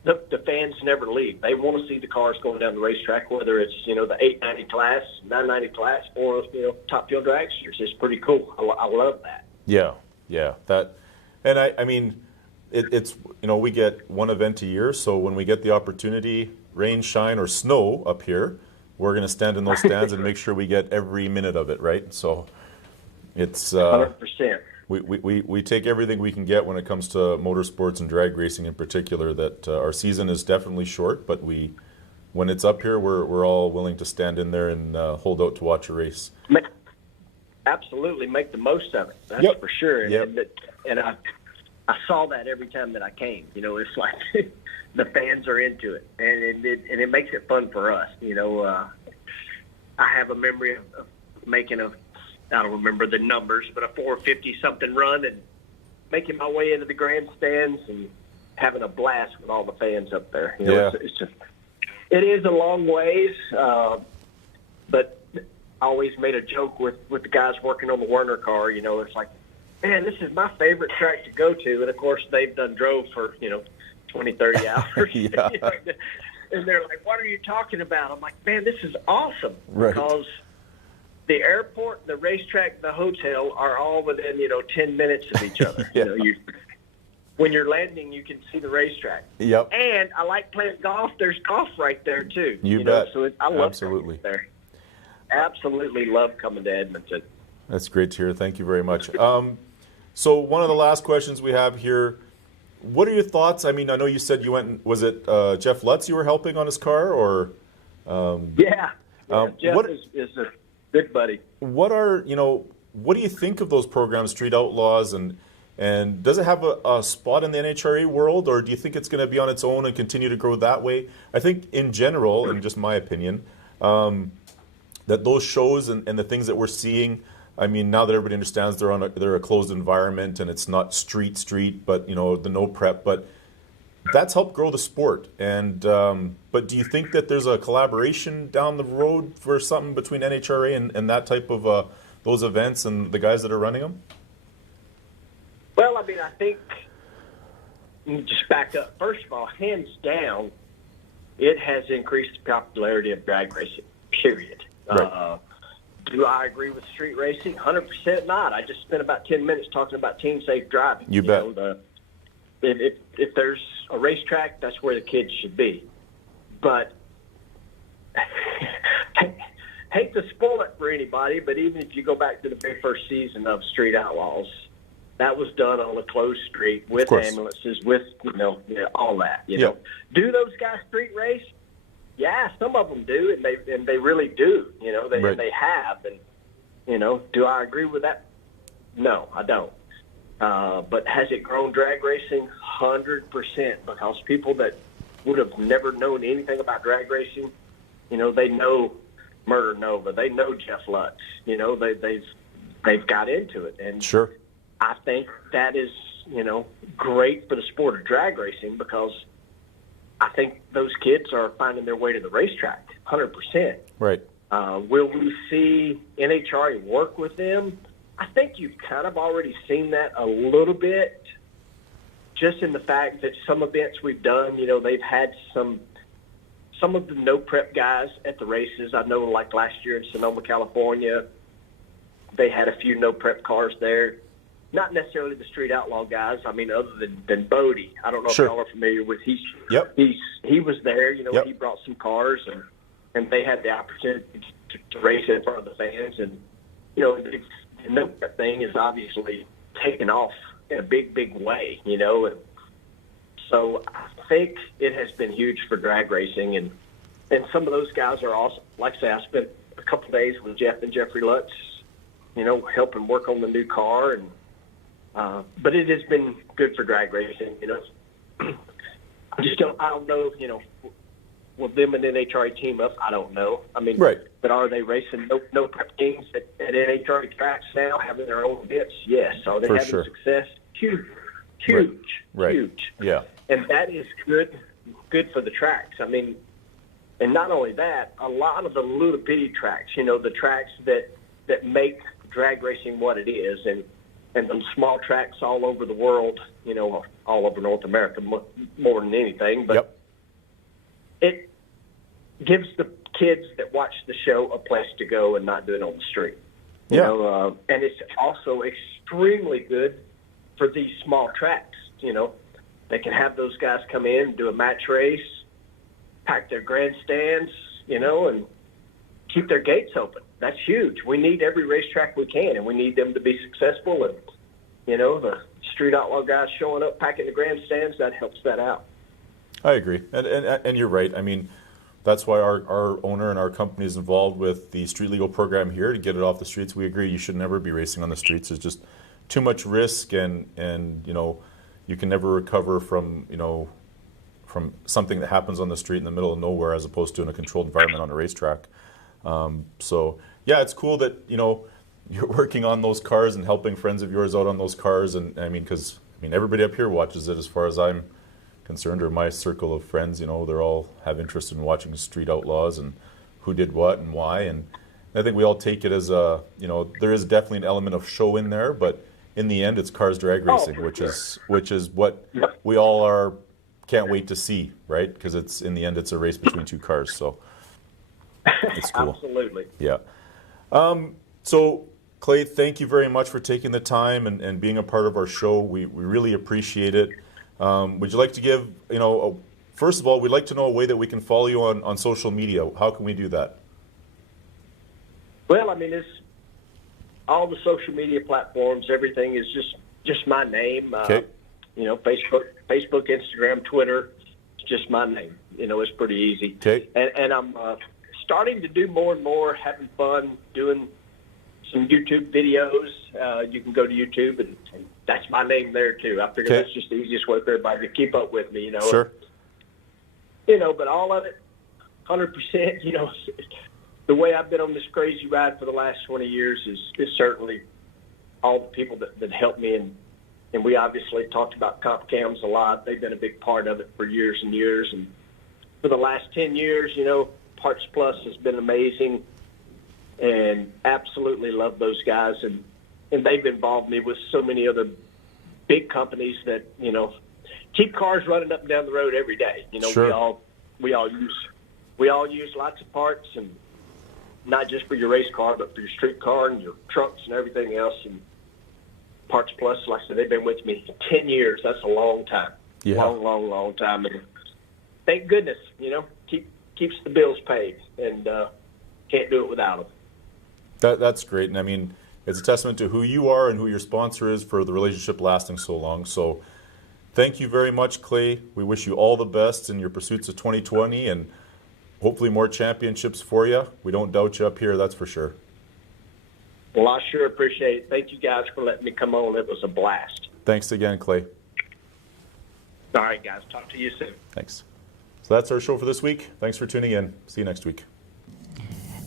the fans never leave. They want to see the cars going down the racetrack, whether it's the 890 class, 990 class, or top fuel dragsters. It's pretty cool. I love that. Yeah. That, and I mean, it's we get one event a year, so when we get the opportunity, rain, shine, or snow up here, we're going to stand in those stands and make sure we get every minute of it, right? So it's 100%. We take everything we can get when it comes to motorsports and drag racing in particular. That our season is definitely short, but when it's up here, we're all willing to stand in there and hold out to watch a race. Absolutely, make the most of it. That's Yep. for sure. Yep. And I saw that every time that I came. You know, it's like the fans are into it, and it makes it fun for us. You know, I have a memory of making I don't remember the numbers, but a 450-something run and making my way into the grandstands and having a blast with all the fans up there. You know, it is a long ways, but I always made a joke with the guys working on the Werner car. You know, it's like, man, this is my favorite track to go to. And, of course, they've done drove for, 20, 30 hours. Yeah. And they're like, what are you talking about? I'm like, man, this is awesome. Right. Because the airport, the racetrack, the hotel are all within, 10 minutes of each other. Yeah. When you're landing, you can see the racetrack. Yep. And I like playing golf. There's golf right there, too. You bet. So I love Absolutely. there. Absolutely love coming to Edmonton. That's great to hear. Thank you very much. So one of the last questions we have here, what are your thoughts? I mean, I know you said you went, was it Jeff Lutz you were helping on his car, or? Jeff is a good buddy. What do you think of those programs, Street Outlaws, and does it have a spot in the NHRA world, or do you think it's going to be on its own and continue to grow that way? I think in general, in just my opinion, that those shows and the things that we're seeing, I mean, now that everybody understands they're a closed environment and it's not street, but the no prep, but that's helped grow the sport. And but do you think that there's a collaboration down the road for something between NHRA and that type of those events and the guys that are running them? Well, I mean, I think, let me just back up. First of all, hands down, it has increased the popularity of drag racing, period. Right. Do I agree with street racing? 100% not. I just spent about 10 minutes talking about team safe driving. You bet. If there's a racetrack, that's where the kids should be. But hate to spoil it for anybody, but even if you go back to the very first season of Street Outlaws, that was done on a closed street with ambulances, with all that. You know, do those guys street race? Yeah, some of them do, and they really do. They have, and do I agree with that? No, I don't. But has it grown drag racing? 100%, because people that would have never known anything about drag racing, they know Murder Nova, they know Jeff Lutz, they've got into it, and sure. I think that is great for the sport of drag racing, because I think those kids are finding their way to the racetrack, 100%. Right. Will we see NHRA work with them? I think you've kind of already seen that a little bit, just in the fact that some events we've done, they've had some of the no-prep guys at the races. I know, like last year in Sonoma, California, they had a few no-prep cars there. Not necessarily the Street Outlaw guys. I mean, other than Bodie. I don't know if y'all are familiar with. He was there. He brought some cars, and they had the opportunity to race in front of the fans. And the no prep thing is obviously taken off in a big way. And so I think it has been huge for drag racing, and some of those guys are awesome. Like I say, I spent a couple of days with Jeff and Jeffrey Lutz, helping work on the new car, and but it has been good for drag racing. I don't know, will them and NHRA team up? I don't know. I mean, but are they racing no prep teams at NHRA tracks now, having their own events? Yes. Are they having success? Huge. Yeah. And that is good for the tracks. I mean, and not only that, a lot of the little bitty tracks, the tracks that make drag racing what it is, and the small tracks all over the world, all over North America more than anything. But it gives the kids that watch the show a place to go and not do it on the street. And it's also extremely good for these small tracks. They can have those guys come in, do a match race, pack their grandstands, and keep their gates open. That's huge. We need every racetrack we can, and we need them to be successful. the street outlaw guys showing up, packing the grandstands, that helps that out. I agree, and you're right. I mean, that's why our owner and our company is involved with the street legal program here to get it off the streets. We agree you should never be racing on the streets. It's just too much risk, and you can never recover from from something that happens on the street in the middle of nowhere, as opposed to in a controlled environment on a racetrack. So yeah, it's cool that you're working on those cars and helping friends of yours out on those cars, and because everybody up here watches it, as far as I'm concerned, or my circle of friends, they're all have interest in watching street outlaws and who did what and why, and I think we all take it as there is definitely an element of show in there, but in the end it's cars drag racing, which is what we all can't wait to see, right? Because it's in the end it's a race between two cars, so it's cool. Absolutely. Yeah. So Clay, thank you very much for taking the time and being a part of our show. We really appreciate it. Would you like to give, first of all, we'd like to know a way that we can follow you on social media. How can we do that? Well, it's all the social media platforms. Everything is just my name. Okay. Facebook, Instagram, Twitter. It's just my name. It's pretty easy. Okay. And I'm starting to do more and more, having fun doing some YouTube videos. You can go to YouTube, and that's my name there too. I figure that's just the easiest way for everybody to keep up with me. Sure. But all of it, 100%. The way I've been on this crazy ride for the last 20 years is certainly all the people that helped me, and we obviously talked about comp cams a lot. They've been a big part of it for years and years, and for the last 10 years, Parts Plus has been amazing, and absolutely love those guys, and they've involved me with so many other big companies that keep cars running up and down the road every day. Sure. we all use lots of parts, and not just for your race car, but for your street car and your trucks and everything else. And Parts Plus, like I said, they've been with me 10 years. That's a long time. Yeah. Long time. And thank goodness, keeps the bills paid, and can't do it without them. That's great, and it's a testament to who you are and who your sponsor is for the relationship lasting so long. So thank you very much, Clay. We wish you all the best in your pursuits of 2020, and hopefully more championships for you. We don't doubt you up here, that's for sure. Well, I sure appreciate it. Thank you guys for letting me come on. It was a blast. Thanks again, Clay. All right, guys. Talk to you soon. Thanks. So that's our show for this week. Thanks for tuning in. See you next week.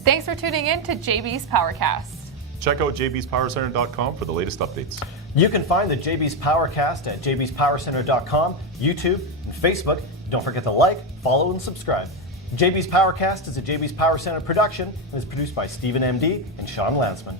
Thanks for tuning in to JB's Powercast. Check out jbspowercenter.com for the latest updates. You can find the JBs Powercast at jbspowercenter.com, YouTube, and Facebook. Don't forget to like, follow, and subscribe. JBs Powercast is a JBs Power Center production and is produced by Stephen MD and Sean Lansman.